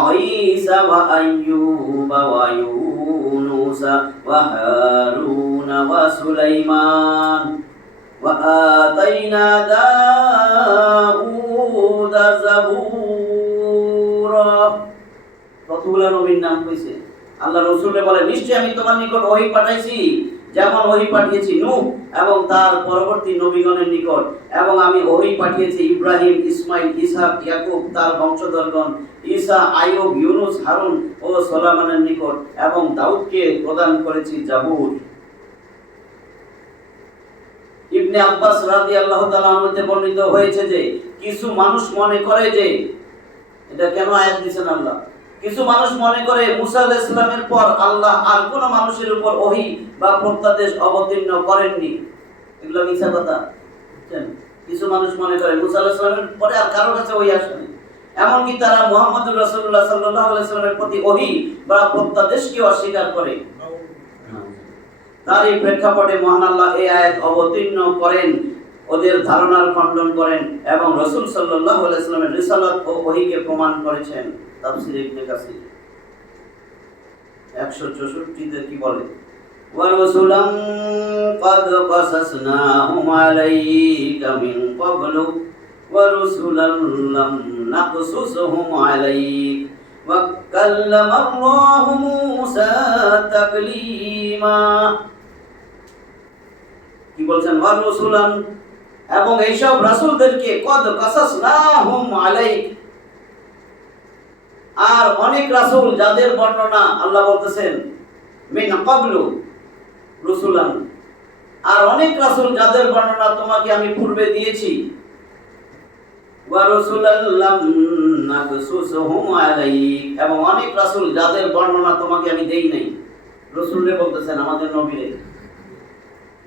ঈসা ওয়া আইয়ুব ওয়া ইউনুস ওয়া হারুন ওয়া সুলাইমান ওয়া আতাইনা দাউদা জাবুরা। কতগুলো নবীর নাম কইছে। আল্লাহ রাসূলে বলে নিশ্চয়ই আমি তোমার নিকট ওহী পাঠাইছি যেমন ওহী পাঠিয়েছি নূহ এবং তার পরবর্তী নবীগণের নিকট, এবং আমি ওহী পাঠিয়েছি ইব্রাহিম, ইসমাইল, ইসহাক, ইয়াকুব তার বংশধরগণ, ঈসা, আইয়ুব, ইউনুস, হারুন ও সুলাইমানের নিকট, এবং দাউদকে প্রদান করেছি জাবুর। ইবনে আব্বাস রাদিয়াল্লাহু তাআলা আনহু বর্ণিত হয়েছে যে কিছু মানুষ মনে করে যে, এটা কেন আয়াত দিয়েছেন আল্লাহ, কিছু মানুষ মনে করে মুসা আলাইহিস সালামের পর আল্লাহ আর কোন মানুষের উপর ওহী বা প্রত্যাদেশ অবতীর্ণ করেননি। এগুলো মিথ্যা কথা। কিছু মানুষ মনে করে মুসা আলাইহিস সালামের পরে আর কারো কাছে ওহী আসেনি, এমনকি তারা মুহাম্মদুর রাসূলুল্লাহ সাল্লাল্লাহু আলাইহি ওয়াসাল্লামের প্রতি ওহী বা প্রত্যাদেশকে অস্বীকার করে। তার এই প্রেক্ষাপটে মহান আল্লাহ এই আয়াত অবতীর্ণ করেন, ওদের ধারণার খণ্ডন করেন এবং রাসূল সাল্লাল্লাহু আলাইহি ওয়াসাল্লামের রিসালাত ও ওহীকে প্রমাণ করেছেন। তাফসীর ইবনে কাসির 164 তে কি বলে, ওয়া রাসূলান ক্বাদ কাসাসনাহুম আলাইকা মিন ক্বাবলু ওয়া রাসূলান লাম নাকসুসহুম আলাইক ওয়া কাল্লামাল্লাহু মূসা তাকলীমা। কি বলছেন, ওয়া রাসূলান, এবং এইসব রাসূলদেরকে ক্বাদ কাসাসনাহুম আলাইক, আর অনেক রাসূল যাদের বর্ণনা আল্লাহ বলতেছেন মিন ক্বাবলু রাসূলান, আর অনেক রাসূল যাদের বর্ণনা তোমাকে আমি পূর্বে দিয়েছি, ওয়া রাসূলান লাম নাকসুসহুম আলাইক, এবং অনেক রাসূল যাদের বর্ণনা তোমাকে আমি দেই নাই। রাসূলরে বলতেছেন আমাদের নবীরে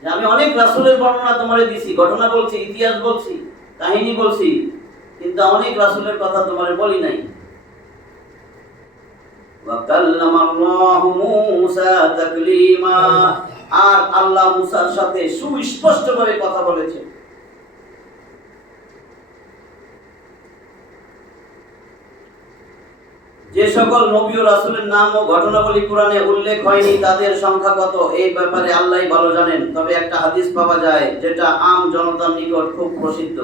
যে আমি অনেক রাসূলের বর্ণনা তোমারে দিছি, ঘটনা বলছি, ইতিহাস বলছি, কাহিনী বলছি, কিন্তু অনেক রাসূলের কথা তোমারে বলি নাই। ওয়া কাল্লামাল্লাহু মূসা তাকলীমা, আর আল্লাহ মুসার সাথে সুস্পষ্টভাবে কথা বলেছেন। যে সকল নবী ও রাসূলের নাম ও ঘটনাবলী কোরআনে উল্লেখ হয়নি তাদের সংখ্যা কত এই ব্যাপারে আল্লাহই ভালো জানেন। তবে একটা হাদিস পাওয়া যায় যেটা আম জনতার নিকট খুব প্রসিদ্ধ।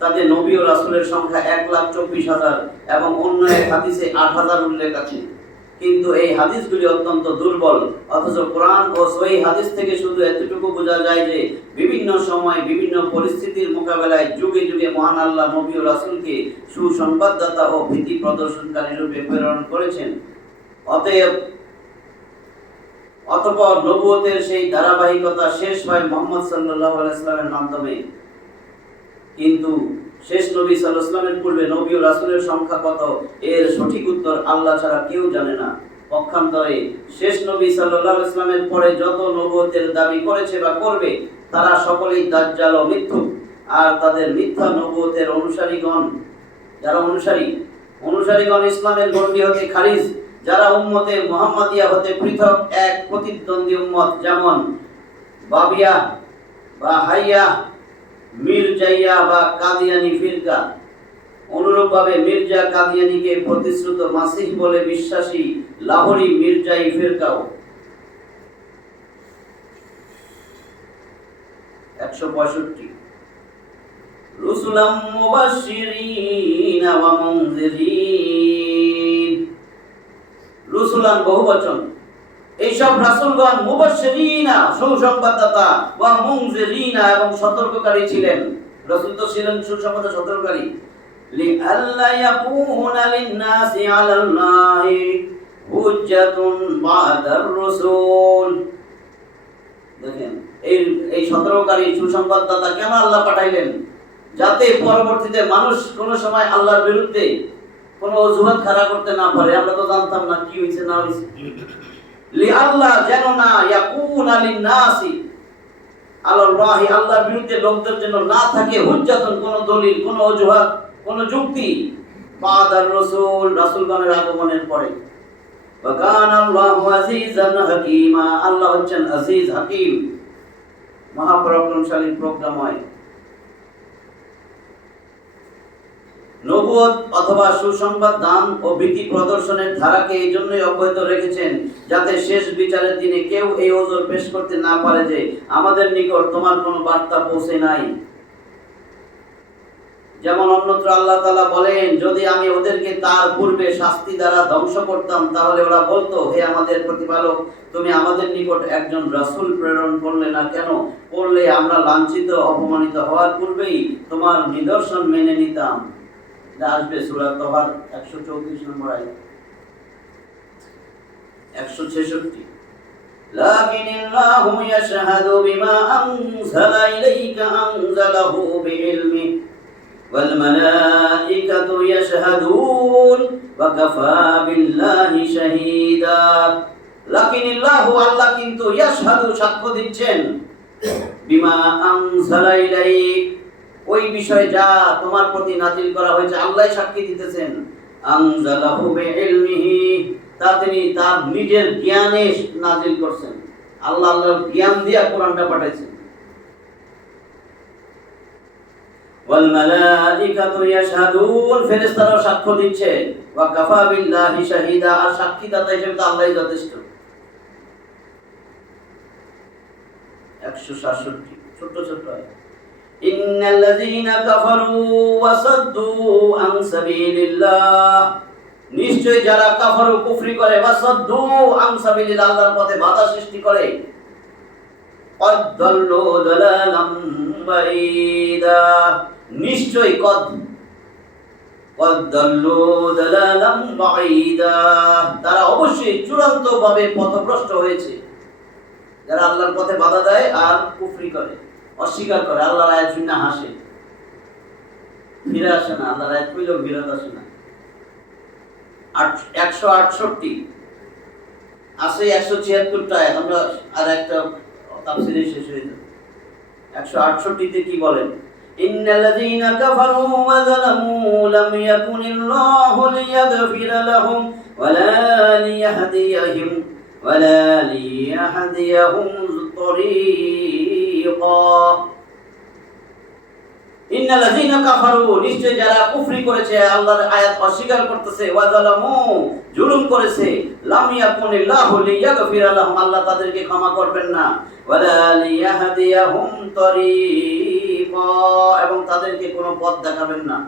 তাদের নবী ও রাসূলের সংখ্যা 1,24,000 এবং অন্য এক হাদিসে 8,000 উল্লেখ আছে। কিন্তু এই হাদিসগুলি অত্যন্ত দুর্বল, অথচ কোরআন ও সহিহ হাদিস থেকে শুধু এতটুকু বোঝা যায় যে বিভিন্ন সময় বিভিন্ন পরিস্থিতির মোকাবেলায় যুগে যুগে মহান আল্লাহ নবী ও রাসূলকে সুসংবাদদাতা ও ভীতি প্রদর্শনকারী রূপে প্রেরণ করেছেন। অতঃপর নবুয়তের সেই ধারাবাহিকতা শেষ হয় মুহাম্মদ সাল্লাল্লাহু আলাইহি ওয়াসাল্লামের মাধ্যমে। কিন্তু শেষ নবী সাল্লাল্লাহু আলাইহি ওয়াসাল্লামের পূর্বে নবী ও রাসূলের সংখ্যা কত এর সঠিক উত্তর আল্লাহ ছাড়া কেউ জানে না। পক্ষান্তরে শেষ নবী সাল্লাল্লাহু আলাইহি ওয়াসাল্লামের পরে যত নবুয়তের দাবি করেছে বা করবে তারা সকলেই দাজ্জাল ও মিথ্যুক, আর তাদের মিথ্যা নবুয়তের অনুসারীগণ ইসলামের গণ্ডি হতে খারিজ, যারা উম্মতে মুহাম্মাদিয়া হতে পৃথক এক প্রতিদ্বন্দ্বী উম্মত, যেমন বাবিয়া বা হাইয়া, মির্জাইয়া বা কাদিয়ানি ফিরকা। অনুরূপভাবে মির্জা কাদিয়ানিকে প্রতিশ্রুত মাসিহ বলে বিশ্বাসী লাহোরি মির্জাই ফিরকাও। 165 রুসুলাম মুবাশশিরিন ওয়া মুনযিরিন। রুসুলান বহুবচন, এইসব রাসূলগণ মুবাশশিরিনা সুসংবাদদাতা, ওয়া মুনযিরিনা এবং সতর্ককারী ছিলেন। রাসূল তো ছিলেন সুসংবাদ সতর্ককারী। লিআল্লা ইয়াকুনা লিন-নাসি আলাল্লাহি হুজ্জাতুন বা'দার রাসূল, দেখেন এই 17কারী সুসংবাদদাতা কেন আল্লাহ পাঠাইলেন? যাতে পরবর্তীতে মানুষ কোন সময় আল্লাহর বিরুদ্ধে কোন অজুহাত খাড়া করতে না পারে। আমরা তো জানতাম না কি হইছে না হইছে। লিআল্লাহ যেন না ইয়াকুনা লিন-নাসি আলাল্লাহি, আল্লাহর বিরুদ্ধে লোকদের জন্য না থাকে হুজ্জাতুন, কোন দলিল, কোন অজুহাত, কোন যুক্তি বাদার রাসূল, রাসূলগণের আগমনের পরে। ওয়া কানা আল্লাহু আজিজান হাকীমা, আল্লাহ হচ্ছেন আজিজ হাকীম, মহাপরাক্রমশালী, প্রজ্ঞাময়। নবুয়ত অথবা সুসংবাদ দান ও ভীতি প্রদর্শনের ধারাকে এই জন্যই অব্যাহত রেখেছেন, যাতে শেষ বিচারের দিনে কেউ এই ওজর পেশ করতে না পারে যে আমাদের নিকট তোমার কোনো বার্তা পৌঁছে নাই। যেমন অন্যত্র আল্লাহ তাআলা বলেন, যদি আমি ওদেরকে তার পূর্বে শাস্তি দ্বারা ধ্বংস করতাম, তাহলে ওরা বলতো, হে আমাদের প্রতিপালক, তুমি আমাদের নিকট একজন রাসূল প্রেরণ করলে না কেন? করলে আমরা লাঞ্ছিত অপমানিত হওয়ার পূর্বেই তোমার নিদর্শন মেনে নিতাম। আসবে সূরা তাওবার 134 নম্বর আয়াত। 166 লাকিনিল্লাহু ইয়াশহাদু বিমা আনজালা ইলাইকা আনজালাহু বিইলমি ওয়াল মালাইকাতু ইয়াশহাদুন ওয়া কাফা বিল্লাহি শাহীদা। লাকিনিল্লাহু, আল্লাহ কিন্তু, ইয়াশহাদু, সাক্ষ্য দিচ্ছেন, বিমা আনজালা ইলাইক, ওই বিষয় যা তোমার প্রতি নাজিল করা হয়েছে, আল্লাহই সাক্ষী দিতেছেন। আনজালাহু বিইলমিহি, তা তিনি তার নিজের জ্ঞানে নাজিল করছেন। আল্লাহ আল্লাহর জ্ঞান দিয়া কোরআনটা পাঠাইছেন। ওয়াল মালাইকাতু ইয়াশহাদুন, ফেরেশতারাও সাক্ষ্য দিচ্ছে। ওয়া কাফা বিল্লাহি শাহীদা, আর সাক্ষীদাতা হিসেবে তো আল্লাহই যথেষ্ট। 167 ছোট ছোট আয়াত। ইন্নাল্লাযীনা কাফারু ওয়া সাদ্দু আন সাবিলিল্লাহ, নিশ্চয় যারা কাফার ও কুফরি করে, ওয়া সাদ্দু আন সাবিলিল্লাহ, আল্লাহর পথে বাধা সৃষ্টি করে, কদ দাল্লু দালালাম বাঈদা, নিশ্চয় কদ দাল্লু দালালাম বাঈদা, তারা অবশ্যই চূড়ান্তভাবে পথভ্রষ্ট হয়েছে। যারা আল্লাহর পথে বাধা দেয় আর কুফরি করে, অস্বীকার করে, আল্লাহর আয়াত শুনে হাসে, ফিরে আসে না, আল্লাহর আয়াত কইলেও ফিরত আসে না। 168 আছে 176টা আয়াত, আমরা আর একটা তাফসীরে শেষ হয়ে যাবে। 168 তে কি বলেন? ইন্নাল্লাযীনা কাফারু ওয়া যালামু লাম ইয়াকুনিল্লাহু লিয়াগফিরা লাহুম ওয়ালা লিয়াহদিয়াহুম তরিকা। ইন্নাল্লাযীনা কাফারু, নিশ্চয় যারা কুফরি করেছে, আল্লাহর আয়াত অস্বীকার করতেছে, ওয়া যালামু, জুলুম করেছে, লাম ইয়াকুনিল্লাহু লিয়াগফিরা লাহুম, আল্লাহ তাদেরকে ক্ষমা করবেন না, ওয়ালা লিয়াহদিয়াহুম তরিকা, এবং তাদেরকে কোনো পথ দেখাবেন না।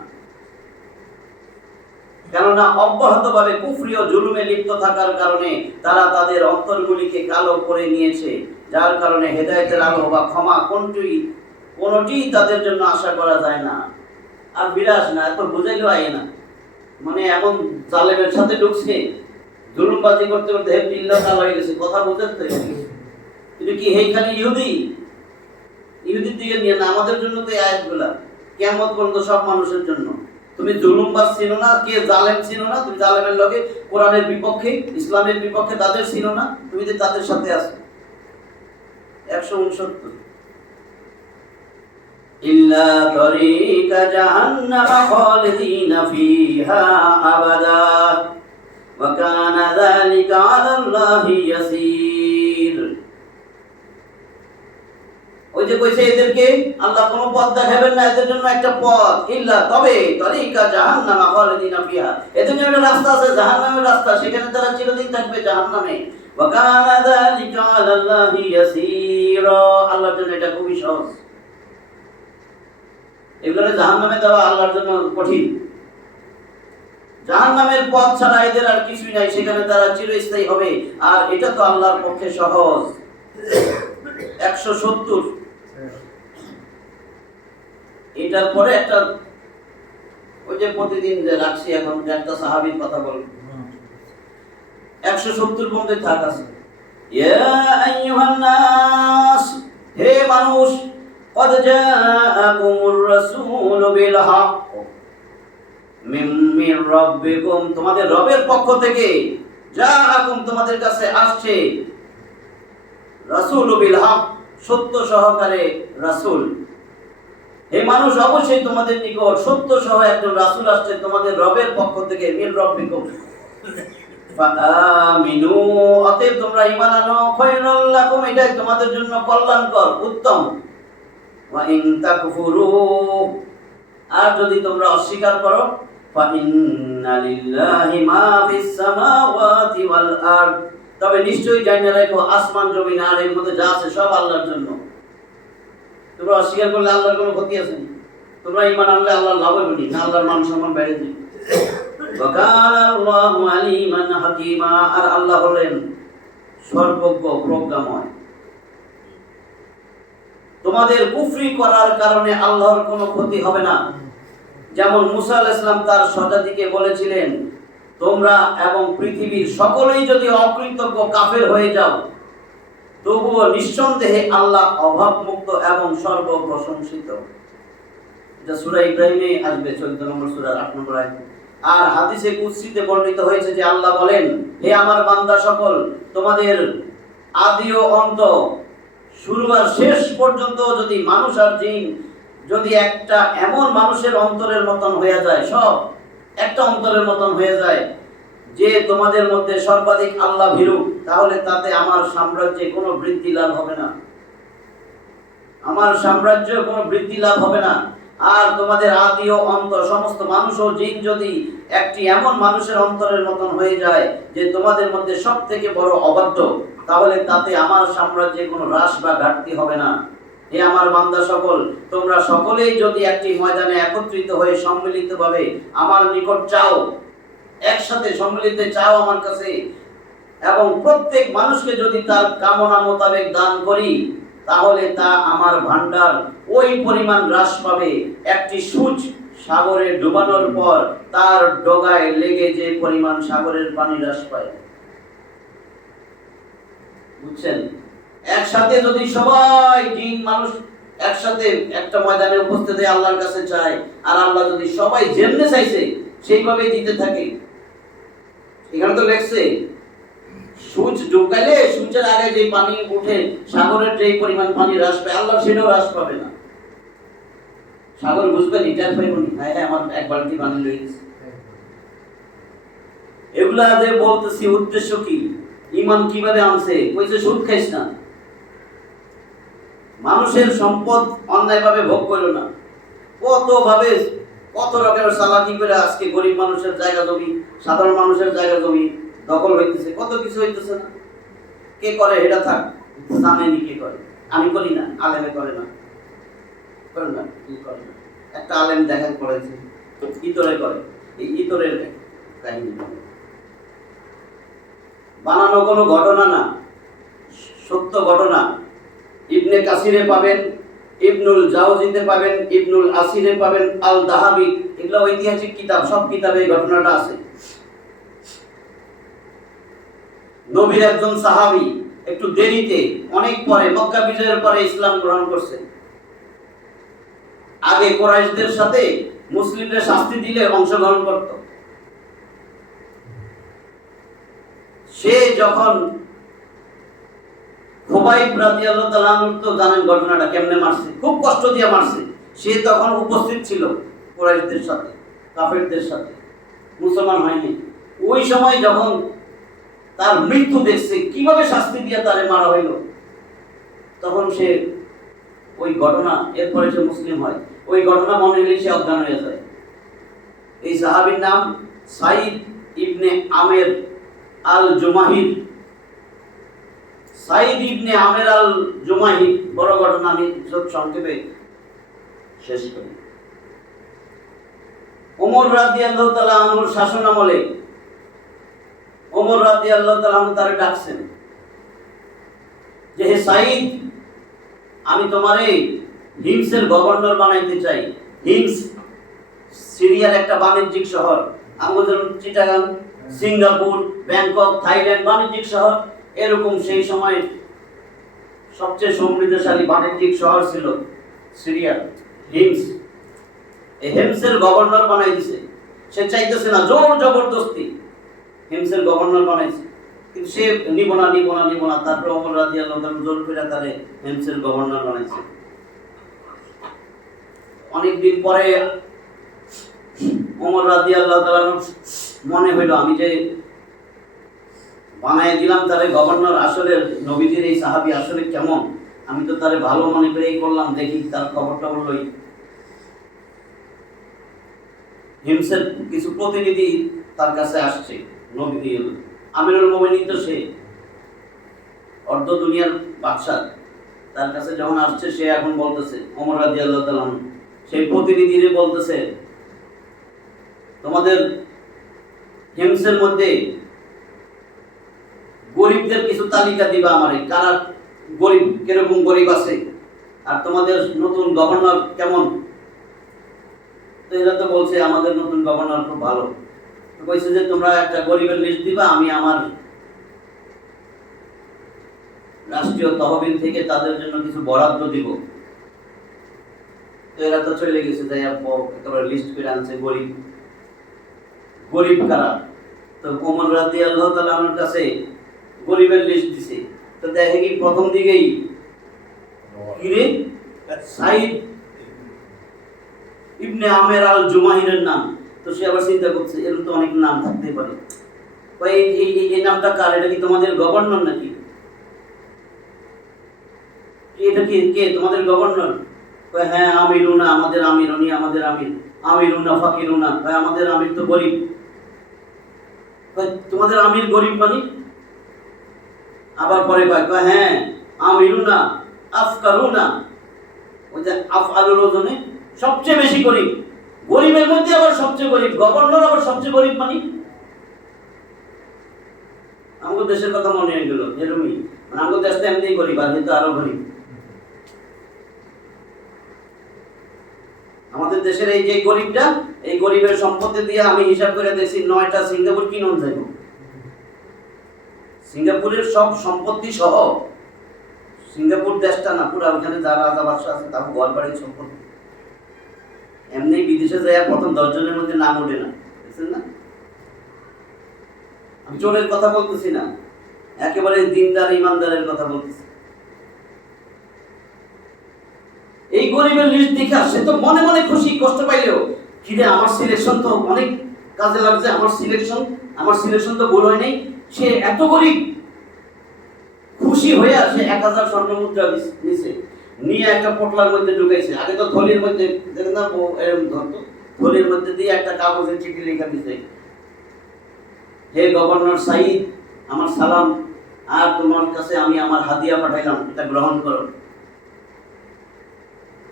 কেননা অব্যাহতভাবে কুফরি ও জুলুমে লিপ্ত থাকার কারণে তারা তাদের অন্তরগুলিকে কালো করে নিয়েছে, যার কারণে হেদায়েতের আলো বা ক্ষমা কোনটি তাদের জন্য আশা করা যায় না। আর বিরাস না, এত বুঝাইলেও আয় না, মানে এমন জালেমের সাথে ঢুকছে, জুলুমবাজি করতে করতে হেবিল্লাহ কাল হয়ে গেছে, কথা বুঝতে। কিন্তু কি এইখানে ইহুদির দিকে নিয়ে না, আমাদের জন্য তো এই আয়াতগুলা কিয়ামত পর্যন্ত সব মানুষের জন্য। তুমি জুলুমবাজ ছিনো না, কে জালেম ছিনো না, তুমি জালেমের লগে কোরআনের বিপক্ষে, ইসলামের বিপক্ষে তাদের ছিনো না, তুমি তো তাদের সাথে আছো। 169 ইল্লা তরিকা জাহান্নাম খালিদিনা ফিহা আবাদা ওয়া কানা যালিকা আলাল্লাহি ইয়াসীর। ওই যে কইছে এদেরকে আল্লাহ কোনো পথ দেখাবেন না, এদের জন্য একটা পথ, ইল্লা, তবে, তরিকা জাহান্নাম খালিদিনা ফিহা, এদের জন্য একটা রাস্তা আছে, জাহান্নামের রাস্তা, সেখানে তারা চিরদিন থাকবে জাহান্নামে। ওয়া কানা যালিকা আলাল্লাহি ইয়াসীর, আল্লাহর জন্য এটা খুবই সহজ। এগুলো জাহান্নামে যাওয়া আল্লাহর জন্য কঠিন। জাহান্নামের পথ ছাড়া এদের আর কিছুই নাই, সেখানে তারা চিরস্থায়ী হবে, আর এটা তো আল্লাহর পক্ষে সহজ। 170 এটার পরে একটা, ওই যে প্রতিদিন যে রাখছি, এখন একটা সাহাবীর কথা বলবো। 170 পর্যন্ত থাক আছে। ইয়া আইয়ুহান নাস, হে মানুষ, কদ জাআকুমুর রাসূলু বিল হক মির রাব্বিকুম, তোমাদের রবের পক্ষ থেকে জাআকুম, তোমাদের কাছে আসছে, রাসূলু বিল হক, সত্য সহকারে রাসূল। হে মানুষ, অবশ্যই তোমাদের নিকট সত্য সহ একজন রাসূল আসছে তোমাদের রবের পক্ষ থেকে, মির রাব্বিকুম ফাআমিনু, অতএব তোমরা ঈমান আনো, খায়রুল লাকুম, এটাই তোমাদের জন্য কল্যাণকর, উত্তম। ওয়া ইন তাকফুরু, আর যদি তোমরা অস্বীকার করো, ফা ইন্না লিল্লাহি মা ফিস সামাওয়াতি ওয়াল আরদ, তবে নিশ্চয়ই জানিয়ে রাখো আসমান জমিন আর এর মধ্যে যা আছে সব আল্লাহর জন্য। তোমরা অস্বীকার করলে আল্লাহর কোনো ক্ষতি আছে না, তোমরা ঈমান আনলে আল্লাহর লাভ হবে না, আল্লাহর মান সম্মান বেড়ে যাবে। ওয়া কানা আল্লাহু আলিমান হাকীমা, আর আল্লাহ হলেন সর্বজ্ঞ প্রজ্ঞাময়। তোমাদের কুফরি করার কারণে আল্লাহর কোনো ক্ষতি হবে না। যেমন মুসা আলাইহিস সালাম তার সহজাতিকে বলেছিলেন, তোমরা এবং পৃথিবীর সকলেই যদি অকৃতজ্ঞ কাফের হয়ে যাও, তবুও নিঃসন্দেহে আল্লাহ অভাবমুক্ত এবং সর্বপ্রশংসিত। এটা সূরা ইব্রাহিমে আসবে 14 নম্বর সূরার 8 নম্বর আয়াত। আর হাদিসে কুদসিতে বর্ণিত হয়েছে যে আল্লাহ বলেন, হে আমার বান্দা সকল, তোমাদের আদি ও অন্ত, শুরু আর শেষ পর্যন্ত যদি মানুষ আর জিন যদি একটা এমন মানুষের অন্তরের মতন হয়ে যায়, সব একটা অন্তরের মতন হয়ে যায় যে তোমাদের মধ্যে সর্বাধিক আল্লাহ ভীরু, তাহলে তাতে আমার সাম্রাজ্যে কোনো বৃদ্ধি লাভ হবে না, আমার সাম্রাজ্য কোনো বৃদ্ধি লাভ হবে না। আর তোমাদের আদি ও অন্ত সমস্ত মানুষ ও জিন যদি একটি এমন মানুষের অন্তরের মতন হয়ে যায় যে তোমাদের মধ্যে সব থেকে বড় অবাধ্য, তাহলে তাতে আমার সাম্রাজ্যে কোনো হ্রাস বা ঘাটতি হবে না। হে আমার বান্দা সকল, তোমরা সকলেই যদি একটি ময়দানে একত্রিত হয়ে সম্মিলিতভাবে আমার নিকট চাও, একসাথে সম্মিলিত চাও আমার কাছে, এবং প্রত্যেক মানুষকে যদি তার কামনা মোতাবেক দান করি, তাহলে তা আমার ভান্ডার ওই পরিমাণ হ্রাস পাবে, একটি সূচ সাগরে ডুবানোর পর তার ডগায় লেগে যে পরিমাণ সাগরের পানি হ্রাস পায়। বুঝছেন? একসাথে যদি সবাই জিন মানুষ একসাথে একটা ময়দানে উপস্থিত হয়ে আল্লাহর কাছে চায়, আর আল্লাহ যদি সবাই যেমনে চাইছে সেইভাবে দিতে থাকে, এখানে তো লেখছে সূচ ঢুকাইলে সূচের আগে যে পানি উঠে সাগরের যে পরিমাণ পানি হ্রাস পায়, আল্লাহ সেটাও হ্রাস পাবে না। সাগর বুঝবে লিটার পাইব নি, হ্যাঁ আমার এক বালতি পানি লয়ে গেছে। এগুলা যে বলতেছি উদ্দেশ্য কি, ঈমান কিভাবে আনছে, কইছে সুদ খাইস না, মানুষের সম্পদ অন্যায়ভাবে ভোগ করো না। কত ভাবে কত রকমের চালাকি করে আজকে গরিব মানুষের জায়গা জমি, সাধারণ মানুষের জায়গা জমি দখল হইতেছে, কত কিছু হইতেছে না। কে করে এটা থাক, জানেনি কে করে, আমি করি না, আলেমে করে না, করে না, কি করে না। একটা আলেম দেখা করেছে ইতরে করে, এই ইতরের কাহিনী বানানো কোনো ঘটনা না, সত্য ঘটনা। ইবনে কাসিরে পাবেন, ইবনুল জাওজিতে পাবেন, ইবনুল আসিরে পাবেন, আল দাহাবি, এগুলো ঐতিহাসিক কিতাব, সব কিতাবে এই ঘটনাটা আছে। নবীর একজন সাহাবী একটু দেরিতে, অনেক পরে, মক্কা বিজয়ের পরে ইসলাম গ্রহণ করছে। আগে কুরাইশদের সাথে মুসলিমরা শাস্তি দিলে অংশগ্রহণ করত। সে যখন খুবাইব রাদিয়াল্লাহু তাআলা আনহু, তো জানেন ঘটনাটা কেমনে মারছে, খুব কষ্ট দিয়ে মারছে। সে তখন উপস্থিত ছিল কুরাইশদের সাথে, কাফেরদের সাথে, মুসলমান হয়নি। ওই সময় যখন তার মৃত্যু দেখছে, কিভাবে শাস্তি দিয়ে তারে মারা হইল, তখন সে ওই ঘটনা, এরপরে সে মুসলিম হয়, ওই ঘটনা মনে হলে সে অজ্ঞান হয়ে যায়। এই সাহাবীর নাম সাইদ ইবনে আমের আল জুমাহির। সাইদ ইবনে আমের আল জুমাহির, বড় ঘটনা, আমি সংক্ষেপে শেষ করি। ওমর রাদিয়াল্লাহু তাআলা আনহুর শাসন আমলে ওমর রাদিয়াল্লাহু তাআলা আনহু তারে ডাকছেন যে, হে সাইদ, আমি তোমারে হিমসের গভর্নর বানাইতে চাই। হিমস সিরিয়ার একটা বাণিজ্যিক শহর, আমাদের চিটাগাং, সিঙ্গাপুর, ব্যাংকক, থাইল্যান্ড বাণিজ্যিক শহর। এরকম সেই সময় সবচেয়ে সমৃদ্ধশালী বাণিজ্যিক শহর ছিল সিরিয়ার হিমস। এই হিমসের গভর্নর বানাই দিছে। সে চাইতেছে না, জোর জবরদস্তি হিমসের গভর্নর বানাইছে, কিন্তু সে নিব না। তারপরে ওমর রাদিয়াল্লাহু তাআলা জোর করে তারে হিমসের গভর্নর বানাইছে। অনেকদিন পরে ওমর রাদিয়াল্লাহু তাআলা মনে হইল, আমি যে বানাই দিলাম তারে গভর্নর, আসলে নবীজির এই সাহাবী আসলে কেমন, আমি তো তারে ভালো মনে করেই করলাম, দেখি তার খবরটা লই। হিমসের কিছু প্রতিনিধি তার কাছে আসছে। নবী আমিরুল মুমিনিন তো সে অর্ধ দুনিয়ার বাদশা, তার কাছে যখন আসছে সে এখন বলতেছে ওমর রাদিয়াল্লাহু তাআলা সেই প্রতিনিধিরে বলতেছে, তোমাদের হিমসের মধ্যে গরিবদের কিছু তালিকা দিবা আমারে, কারা গরিব, কিরকম গরিব আছে, আর তোমাদের নতুন গভর্নর কেমন। তো এরা তো বলছে আমাদের নতুন গভর্নর খুব ভালো। তো কইছে যে তোমরা একটা গরিবের লিস্ট দিবা, আমি আমার রাষ্ট্রীয় তহবিল থেকে তাদের জন্য কিছু বরাদ্দ দিব। তো এরা তো চলে গেছে, তাই একেবারে লিস্ট করে আনছে গরিব কারা। তো ওমর রাদিয়াল্লাহু তাআলা আমার কাছে গরিবের লিস্ট দিছে। তো দেখে কি প্রথম দিকেই কিরে সাইদ ইবনে আমের আল জুমাহিরের নাম। তো সে আবার চিন্তা করছে এর তো অনেক নাম থাকতে পারে, এই নামটা কার, এটা কি তোমাদের গভর্নর নাকি, এটা কি কে তোমাদের গভর্নর? হ্যাঁ আমিরুনা, আমাদের আমির, উনি আমাদের আমির। আমিরুনা ফাকিরুনা, আমাদের আমির তো গরিব। তোমাদের আমির গরিব মানে? আবার পরে কয় হ্যাঁ আমিরুনা আফকারুনা, ওই যে আফআলুর ওজনে সবচেয়ে বেশি গরিব, গরিবের মধ্যে আবার সবচেয়ে গরিব, গভর্নর আবার সবচেয়ে গরিব মানে? আমাদের দেশের কথা মনে হয়ে গেল এরকমই, মানে আমাদের দেশটা এমনি গরিব, আর কিন্তু আরো গরিব। আমাদের দেশের এই যে গরিবটা, এই গরিবের সম্পত্তি দিয়ে আমি হিসাব করে দেখছি 9টা সিঙ্গাপুর কিনুন যাইব। সিঙ্গাপুরের সব সম্পত্তি সহ, সিঙ্গাপুর দেশটা না পুরো, ওখানে যারা রাজা বাদশা আছে তার ঘর বাড়ির সম্পত্তি, এমনি বিদেশে যায় প্রথম 10 জনের মধ্যে নাম ওঠে না, বুঝছেন না? আমি চোরের কথা বলতেছি না, একেবারে দিনদার ইমানদারের কথা বলতেছি। এই গরিবের লিস্ট দেখে সে তো মনে মনে খুশি, কষ্ট পাইলেও কিরে আমার সিলেকশন তো অনেক কাজে লাগছে, আমার সিলেকশন তো ভুল হয় নাই। সে এত গরিব, খুশি হয়ে সে 1000 স্বর্ণ মুদ্রা নিছে, নিয়ে একটা পোটলার মধ্যে ঢুকাইছে। আগে তো থলির মধ্যে দেখেন না, এরকম ধরতো, থলির মধ্যে দিয়ে একটা কাগজে চিঠি লেখা দিছে, হে গভর্নর সাইদ, আমার সালাম, আর তোমার কাছে আমি আমার হাদিয়া পাঠাইলাম, এটা গ্রহণ করো।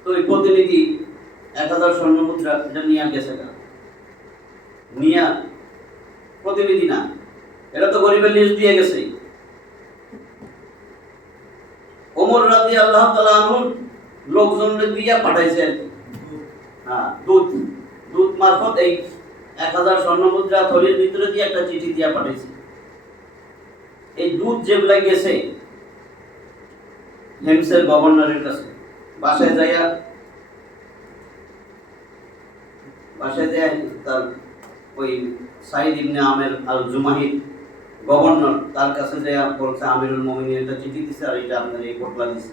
তো এই প্রতিনিধি 1000 স্বর্ণ মুদ্রা এটা নিয়ে গেছে, নিয়ে প্রতিনিধি না, এটা তো গরিবের লিস্ট দিয়ে গেছে। ওমর রাদিয়াল্লাহু তাআলা আনহুর লোকজনকে দিয়ে পাঠাইছে, হ্যাঁ দূত মারফত এই 1000 স্বর্ণ মুদ্রা থলির ভিতরে দিয়ে একটা চিঠি দিয়ে পাঠাইছে। এই দূত যেগুলা গেছে হিমসের গভর্নরের কাছে, বাসায় যাইয়া তার ওই সাইদ ইবনে আমের আল জুমাহির গভর্নর, তার কাছে যাইয়া বলছে আমিরুল মুমিনিন একটা চিঠি দিছে, আর এটা আপনার এই পোটলা দিছে।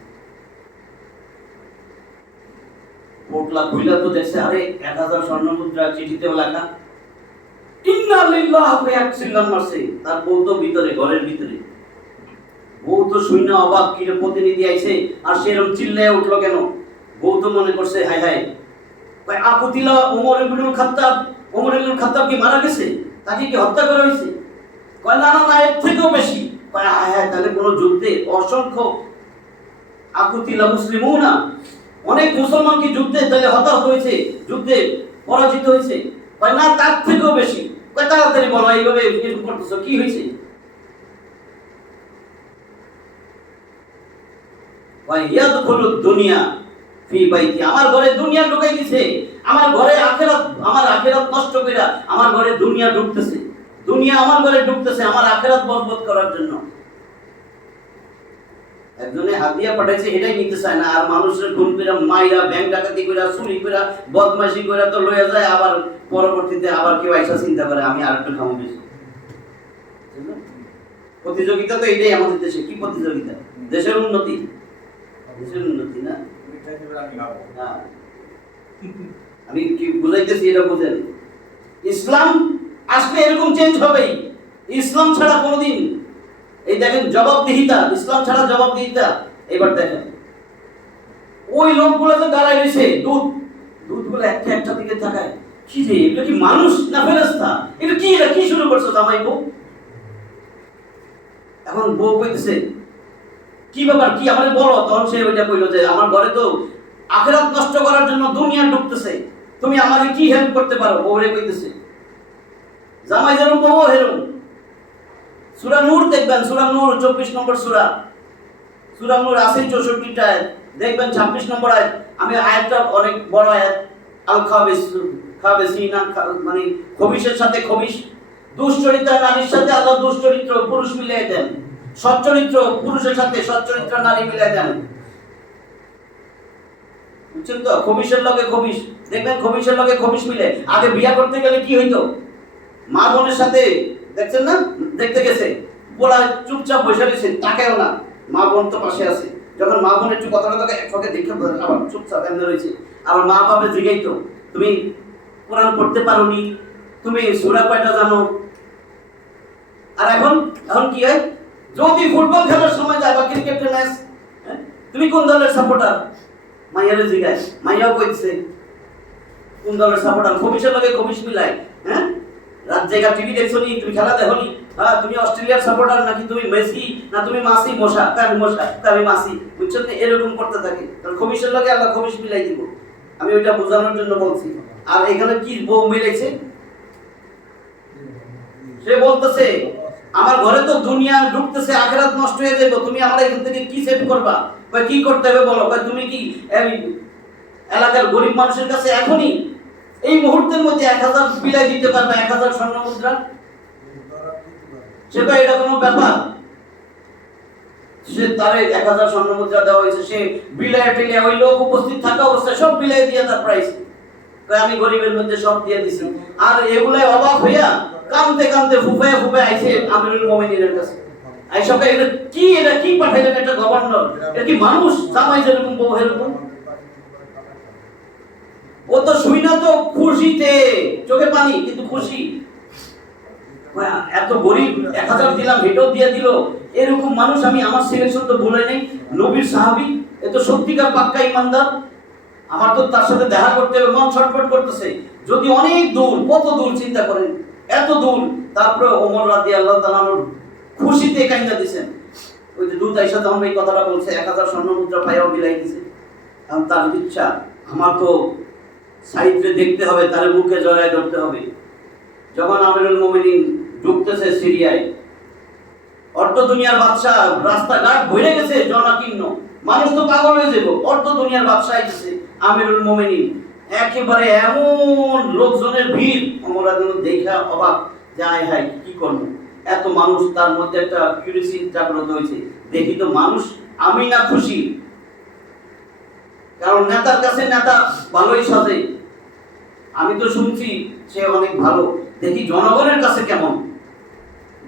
পোটলা খুইলা তো দেখছে, আরে 1000 স্বর্ণ মুদ্রা চিঠিতেও লেখা ইন্না লিল্লাহি ওয়া ইন্না মারছে। তার বউ তো ভিতরে, ঘরের ভিতরে, বউ তো শূন্য অবাক, কি প্রতিনিধি আইছে আর সেরকম চিল্লায় উঠলো কেন। বউ তো মনে করছে হায় হায়, কয় আকুতিলা ওমর ইবনুল খাত্তাব, ওমর ইবনুল খাত্তাব কি মারা গেছে, তাকে কি হত্যা করা হয়েছে? কয় না, এর থেকেও বেশি। কয় হায় হায়, তাহলে কোনো যুদ্ধে অসংখ্য আকুতিলা মুসলিমুনা, অনেক মুসলমান কি যুদ্ধে তাহলে হতাহত হয়েছে, যুদ্ধে পরাজিত হয়েছে? কয় না, তার থেকেও বেশি। কয় তাড়াতাড়ি বলো, এইভাবে এরকম করতেছো, কি হয়েছে? কয় ইয়াদখুলুদ দুনিয়া ফি বাইতি, আমার ঘরে দুনিয়া ঢুকাই দিছে, আমার ঘরে আখিরাত, আমার আখিরাত নষ্ট কইরা আমার ঘরে দুনিয়া ঢুকতেছে, দুনিয়া আমার ঘরে ঢুকতেছে আমার আখিরাত বরবাদ করার জন্য। একজনে হাতিয়া পাঠাইছে এটাই নিতে চায় না, আর মানুষের খুন করে মাইরা ব্যাংক ডাকাতি করে চুরি করে বদমাইশি করে তো লয়ে যায়, আবার পরবর্তীতে আবার কেউ আইসা চিন্তা করে আমি আর একটু খাবো বেশি। প্রতিযোগিতা তো এটাই আমাদের দেশে। কি প্রতিযোগিতা? দেশের উন্নতি, দেশের উন্নতি না। আমি কি বুঝাইতেছি এটা বুঝেন। ইসলাম আসলে এরকম চেঞ্জ হবেই। ইসলাম ছাড়া কোনোদিন, এই দেখেন জবাবদিহিতা, ইসলাম ছাড়া জবাবদিহিতা। এবার দেখেন ওই লোকগুলো যে দাঁড়ায় রয়েছে, দুধগুলো একটা একটা দিকে তাকায়, কি রে এটা কি মানুষ না ফেরেশতা? এটা কি শুরু করছো জামাই বউ? এখন বউ কইতেছে কি ব্যাপার, কি আমারে বলো। তখন সে ওইটা কইলো যে আমার ঘরে তো আখিরাত নষ্ট করার জন্য দুনিয়া ঢুকতেছে, তুমি আমারে কি হেল্প করতে পারো? বউরে কইতেছে জামাই যেরকম বউ হেরকম। সূরা নূর দেখবেন, সূরা নূর 24 নম্বর সূরা, সূরা নূর আছে 64টা আয়াত, দেখবেন 26 নম্বর আয়াত। আমি আয়াতটা অনেক বড় আয়াত। আল খাবিসিনা মানে খবিশের সাথে খবিশ, দুশ্চরিত্র নারীর সাথে আল্লাহ দুশ্চরিত্র পুরুষ মিলিয়ে দেন, সচ্চরিত্র পুরুষের সাথে সচ্চরিত্র নারী মিলিয়ে দেন। বুঝছেন তো? খবিশের লগে খবিশ, দেখবেন খবিশের লগে খবিশ মিলে। আগে বিয়া করতে গেলে কি হইতো? মা বোনের সাথে দেখছেন না, দেখতে গেছে, বলা চুপচাপ বসে রয়েছে, তাকেও না, মা বোন তো পাশে আছে। যখন মা বোন একটু কথা কথা এক ফাঁকে দেখে আবার চুপচাপ এমনি রয়েছে। আবার মা বাবা জিজ্ঞাইতো তুমি কোরআন পড়তে পারোনি, তুমি সূরা কয়টা জানো? আর এখন কি হয়? যদি ফুটবল খেলার সময় যায় বা ক্রিকেটের ম্যাচ, তুমি কোন দলের সাপোর্টার? মাইয়ারে জিজ্ঞাসা, মাইয়াও কইছে কোন দলের সাপোর্টার। খবিশের লগে খবিশ মিলাই। হ্যাঁ, রাত জায়গা টিভি দেখছো নি, তুমি খেলা দেখো নি? হ্যাঁ, তুমি অস্ট্রেলিয়ার সাপোর্টার নাকি তুমি মেসি, না তুমি মাসি মশা? আমি মাসি। বুঝছেন? এরকম করতে থাকে। কারণ খবিশের লগে আল্লাহ খবিশ মিলাই দিব। আমি ওইটা বোঝানোর জন্য বলছি। আর এখানে কি বউ মিলাইছে? সে বলতেছে আমার ঘরে তো দুনিয়া ঢুকতেছে, আখিরাত নষ্ট হয়ে যাবে, তুমি আমার এখান থেকে কি সেভ করবা? কই কি করতে হবে বলো? কই তুমি কি এলাকার গরিব মানুষের কাছে এখনই এই মুহূর্তের মধ্যে 1000 বিলাই দিতে পারবে? 1000 স্বর্ণ মুদ্রা? সে কয় এটা কোনো ব্যাপার? সে তারে 1000 স্বর্ণ মুদ্রা দেওয়া হয়েছে, সে বিলায় টিলিয়ে ওই লোক উপস্থিত থাকা অবস্থায় সব বিলাই দিয়ে তার প্রাইস। কই আমি গরিবের মধ্যে সব দিয়ে দিছি। আর এগুলাই অবাক হইয়া কাঁদতে কাঁদতে ফুফায় আইছে আমিরুল মুমিনিনের কাছে। আইসা কয় এটা কি পাঠাইলেন একটা গভর্নর? এটা কি মানুষ? জামাই যেরকম বউ এরকম। ও তো শুই না তো খুশিতে চোখে পানি, কিন্তু খুশি। এত গরিব, 1000 দিলাম হেঁটেও দিয়ে দিল। এরকম মানুষ আমি আমার সিলেকশন তো ভুলে নেই। নবীর সাহাবী, এ তো সত্যিকার পাক্কা ইমানদার। আমার তো তার সাথে দেখা করতে হবে, মন ছটফট করতেছে। যদি অনেক দূর, কত দূর চিন্তা করেন, এত দূর। তারপরে ওমর রাদিয়াল্লাহু তাআলা খুশিতে কাইন্দা দিয়েছেন। ওই যে দূত আয়েশা যখন এই কথাটা বলছে, 1000 স্বর্ণ মুদ্রা পাইয়াও বিলাই দিয়েছে। কারণ তার ইচ্ছা, আমার তো সাইডে দেখতে হবে, তার মুখে জড়ায় ধরতে হবে। যখন আমিরুল মুমিনিন ঢুকতেছে সিরিয়ায়, অর্ধ দুনিয়ার বাদশা, রাস্তাঘাট ভরে গেছে জনাকীর্ণ, মানুষ তো পাগল হয়ে যাবে। অর্ধ দুনিয়ার বাদশা আইতেছে আমিরুল মুমিনিন, একেবারে এমন লোকজনের ভিড়। ওমর রাদিয়াল্লাহু দেখা অবাক, যায় হাই কি করব, এত মানুষ। তার মধ্যে একটা কিউরিওসিটি জাগ্রত হয়েছে, দেখি তো মানুষ আমি না খুশি। কারণ নেতার কাছে নেতা ভালোই সাজে, আমি তো শুনছি সে অনেক ভালো, দেখি জনগণের কাছে কেমন।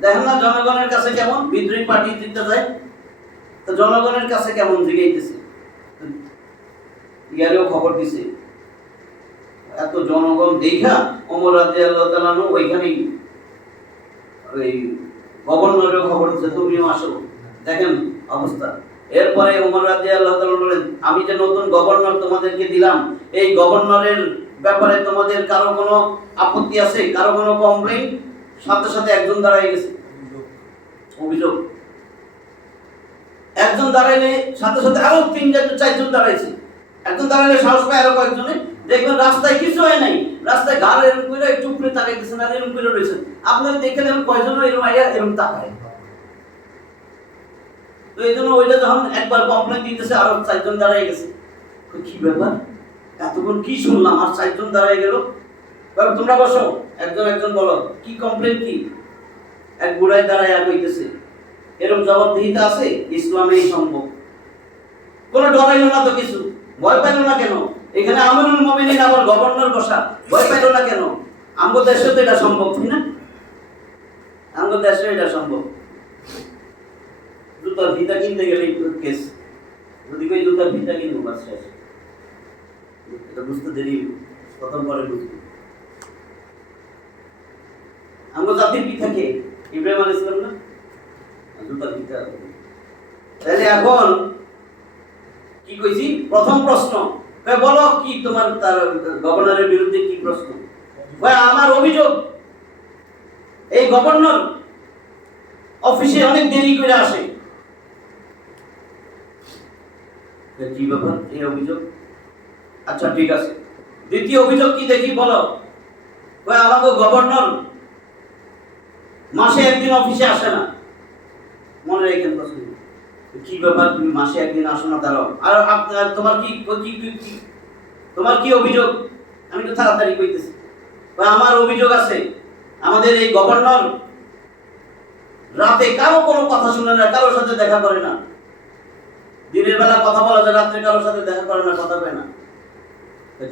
দেখেন না জনগণের কাছে কেমন, বিদ্রোহী পার্টি দিতে যায়, তো জনগণের কাছে কেমন জিগাইতেছে। ইয়ারেও খবর দিছে, এত জনগণ দেখা ওমর রাদিয়াল্লাহু তাআলা ওইখানেই ওই গভর্নরের খবর দিচ্ছে তুমিও আসো, দেখেন অবস্থা। এরপরে ওমর রাদিয়াল্লাহু তাআলা বলেন, আমি যে নতুন গভর্নর তোমাদেরকে দিলাম, এই গভর্নরের ব্যাপারে তোমাদের কারো কোনো আপত্তি আছে, কারো কোনো কমপ্লেইন? সাথে সাথে একজন দাঁড়ায় গেছে, অভিযোগ। একজন দাঁড়াইলে সাথে সাথে আরো 3-4জন দাঁড়াইছে। একজন দাঁড়াইলে সাহস পায় আরো কয়েকজনে। দেখবেন রাস্তায় কিছু হয় নাই, রাস্তায় গাল এরকম করে একটু উপরে তাকাইতেছেন আর এরকম করে রয়েছেন। আপনারা দেখে দেখুন কয়জন এরকম আইয়া এরকম তাকায়। তো এই জন্য ওইটা যখন একবার কমপ্লেন দিতেছে, আরো 4জন দাঁড়ায় গেছে। কি ব্যাপার, এতক্ষণ কি শুনলাম আর 4জন দাঁড়ায় গেল? তোমরা বসো, একজন বলো কি কমপ্লেন কি? এক বুড়াই দাঁড়ায় কইতেছে, এরকম জবাবদিহিতা আছে ইসলামেই সম্ভব। কোনো ডরাইলো না তো কিছু, ভয় পাইলো না কেন? এখানে আমিরুল মুমিনিন আবার গভর্নর বসা, ভয় পাইলো না কেন? আমগো দেশে তো এটা সম্ভব, ঠিক না? আমগো দেশে এটা সম্ভব। জুতার ফিতা কিনতে গেলে কেস, যদি কই জুতার ফিতা কিনবো বাস শেষ। এটা বুঝতে দেরি, প্রথম পরে বুঝবো। আমগো জাতির পিতা কে? ইব্রাহিম আলাইহিস সালাম না? জুতার ফিতা। তাহলে এখন কি কইছি? প্রথম প্রশ্ন, বলো কি তোমার তার গভর্নরের বিরুদ্ধে কি প্রশ্ন? আমার অভিযোগ এই গভর্নর অফিসে অনেক দেরি করে আসে। কি ব্যাপার এই অভিযোগ? আচ্ছা ঠিক আছে, দ্বিতীয় অভিযোগ কি দেখি বলো। আমাকে গভর্নর মাসে একদিন অফিসে আসে না। মনে রেখেন প্রশ্ন, কি ব্যাপার তুমি মাসে একদিন আসো না? দাঁড়াও, আর তোমার কি তোমার কি অভিযোগ? আমি তো তাড়াতাড়ি কইতেছি। আমার অভিযোগ আছে, আমাদের এই গভর্নর রাতে কারো কোনো কথা শুনে না, কারোর সাথে দেখা করে না। দিনের বেলা কথা বলা যায়, রাত্রে কারোর সাথে দেখা করে না, কথা পায় না।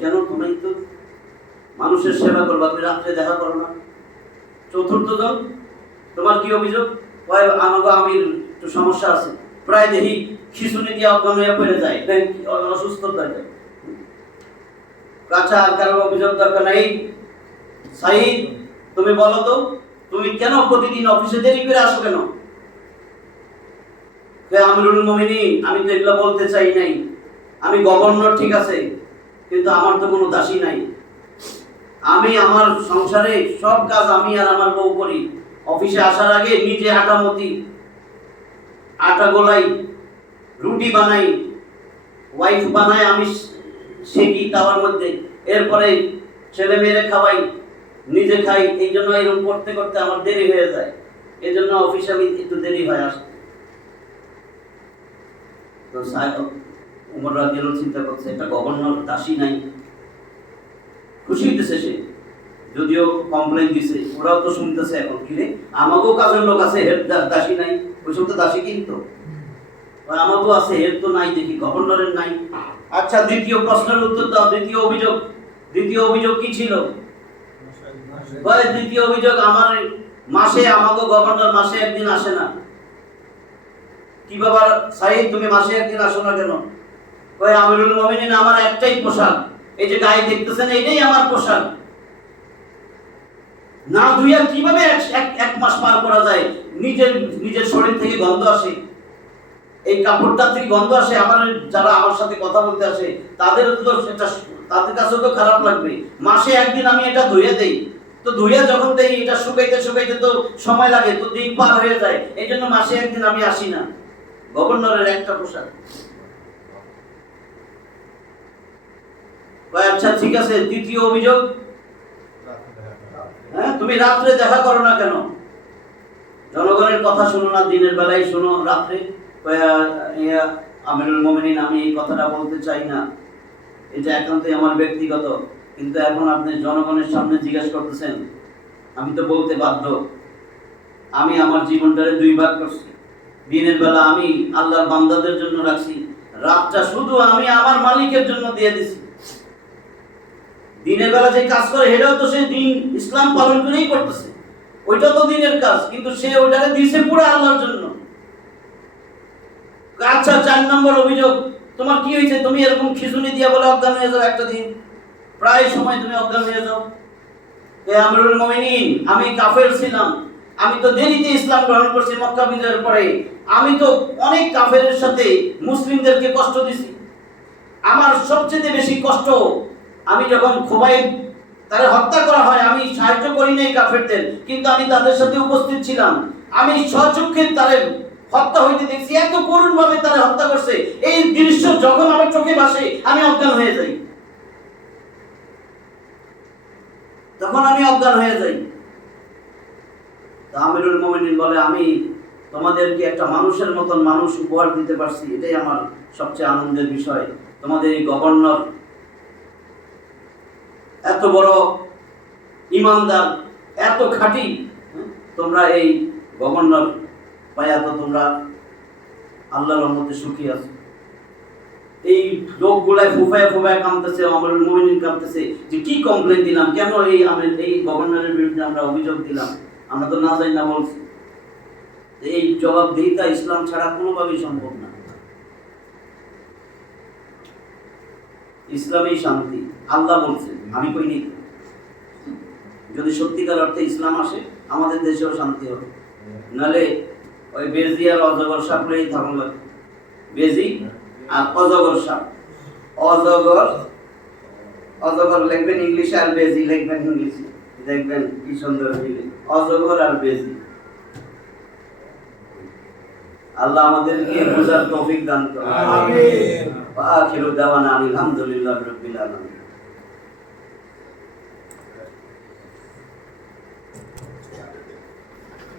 কেন? তুমি তো মানুষের সেবা করবা, তুমি রাত্রে দেখা করো না। চতুর্থ জন, তোমার কি অভিযোগ? আমাকে আমির একটু সমস্যা আছে, প্রায় দেখি খিচুনি দিয়ে অজ্ঞান হয়ে পড়ে যায়, অসুস্থ হয়ে যায়। আচ্ছা, আর কারোর অভিযোগ দরকার নাই। সাইদ, তুমি বলো তো, তুমি কেন প্রতিদিন অফিসে দেরি করে আসো কেন? আমিরুল মুমিনিন, আমি তো এগুলো বলতে চাই নাই। আমি গভর্নর ঠিক আছে, কিন্তু আমার তো কোনো দাসী নাই। আমি আমার সংসারে সব কাজ আমি আর আমার বউ করি। অফিসে আসার আগে নিজে আটা মতি, আটা গোলাই, রুটি বানাই, ওয়াইফ বানায়, আমি সেকি তাওয়ার মধ্যে, এরপরে ছেলে মেয়েরে খাওয়াই, নিজে খাই। এই জন্য এরকম করতে করতে আমার দেরি হয়ে যায়। এই জন্য অফিসে আমি একটু দেরি হয় আসতে। তো উমর রাদিয়াল্লাহু চিন্তা করছে, একটা গভর্নর দাসী নাই, খুশি হইতেছে সে। যদিও কমপ্লেইন দিছে, ওরাও তো শুনতেছে এখন, কি রে আমাকেও কাজের লোক আছে, হেড দাসী নাই। ওই সব তো দাসী কিন্তু আমাকেও আছে, হেড তো নাই, দেখি গভর্নরের নাই। আচ্ছা, দ্বিতীয় প্রশ্নের উত্তর দাও। দ্বিতীয় অভিযোগ কি ছিল? দ্বিতীয় অভিযোগ, আমার মাসে আমাকে গভর্নর মাসে একদিন আসে না। কি ব্যাপার সাইদ, তুমি মাসে একদিন আসো না কেন? আমিরুল মুমিনিন, আমার একটাই পোশাক, এই যে গায়ে দেখতেছেন, এইটাই আমার পোশাক। না ধুইয়া কিভাবে এক মাস পার করা যায়? নিজের শরীর থেকে গন্ধ আসে, এই কাপড়টা থেকে গন্ধ আসে। আমার যারা আমার সাথে কথা বলতে আসে তাদের তো সেটা, তাদের কাছে তো খারাপ লাগবে। মাসে একদিন আমি এটা ধুয়ে দেই, তো ধুইয়া যখন দেই এটা শুকাইতে তো সময় লাগে, তো দিন পার হয়ে যায়। এই জন্য মাসে একদিন আমি আসি না। গভর্নরের একটা পোশাক। আচ্ছা ঠিক আছে, তৃতীয় অভিযোগ, তুমি রাত্রে দেখা করো না কেন? জনগণের কথা শোনো না, দিনের বেলায় শোনো, রাত্রে। আমিরুল মুমিনিন, আমি এই কথাটা বলতে চাই না, এটা একান্তই আমার ব্যক্তিগত, কিন্তু এখন আপনি জনগণের সামনে জিজ্ঞাসা করতেছেন, আমি তো বলতে বাধ্য। আমি আমার জীবনটারে দুই ভাগ করছি। দিনের বেলা আমি আল্লাহর বান্দাদের জন্য রাখছি, রাতটা শুধু আমি আমার মালিকের জন্য দিয়ে দিছি। দিনের বেলা যে কাজ করে সেটাও তো সে দিন ইসলাম পালন করেই করতেছে, ওইটা তো দিনের কাজ, কিন্তু সে ওইটাকে দিয়েছে পুরো আল্লাহর জন্য। আচ্ছা, 4 নম্বর অভিযোগ, তোমার কি হয়েছে? তুমি এরকম খিচুনি দিয়া বলে অজ্ঞান হয়ে যাও একটা দিন, প্রায় সময় তুমি অজ্ঞান হয়ে যাও। আমিরুল মুমিনিন, আমি কাফের ছিলাম, আমি তো দেরিতে ইসলাম গ্রহণ করছি মক্কা বিজয়ের পরে। আমি তো অনেক কাফেরের সাথে মুসলিমদেরকে কষ্ট দিছি। আমার সবচেয়ে বেশি কষ্ট, আমি যখন খুবাইব তারে হত্যা করা হয়, আমি সাহায্য করি নাই কাফেরদের, কিন্তু আমি তাদের সাথে উপস্থিত ছিলাম। আমি স্বচক্ষে তাদের হত্যা হইতে দেখছি, এত করুণ ভাবে তারা হত্যা করছে। এই দৃশ্য যখন আমার চোখে ভাসে আমি অজ্ঞান হয়ে যাই, তখন আমি অজ্ঞান হয়ে যাই। আমিরুল মুমিনিন বলে, আমি তোমাদেরকে একটা মানুষের মতন মানুষ উপহার দিতে পারছি, এটাই আমার সবচেয়ে আনন্দের বিষয়। তোমাদের এই গভর্নর এত বড় ইমানদার, এত খাঁটি, তোমরা এই গভর্নর পাইয়া তো তোমরা আল্লাহর রহমতে সুখী আছো। এই লোকগুলাই ফুফায় ফুফায় কামতেছে, আমরুল মুমিনিন কামতেছে যে কি কমপ্লেন দিলাম, কেন এই গভর্নরের বিরুদ্ধে আমরা অভিযোগ দিলাম, আমরা তো না জানি না বলছি। এই জবাবদিহিতা ইসলাম ছাড়া কোনোভাবেই সম্ভব না। ইসলামেই শান্তি, আল্লাহ বলছেন, আমি কইনি। যদি সত্যিকার অর্থে ইসলাম আসে আমাদের দেশেও শান্তি হবে, নালে ওই বেজি আর অজগর সাপলেই থাকুন লাগে। বেজি আর অজগর সাপ, অজগর লিখবেন ইংলিশে আর বেজি লিখবেন ইংলিশে, দেখবেন কি সুন্দর মিলে, অজগর আর বেজি। আল্লাহ আমাদেরকে বোঝার তৌফিক দান করুন। আমিন। ওয়া আখিরু দাওয়ানা আলহামদুলিল্লাহি রাব্বিল আলামিন।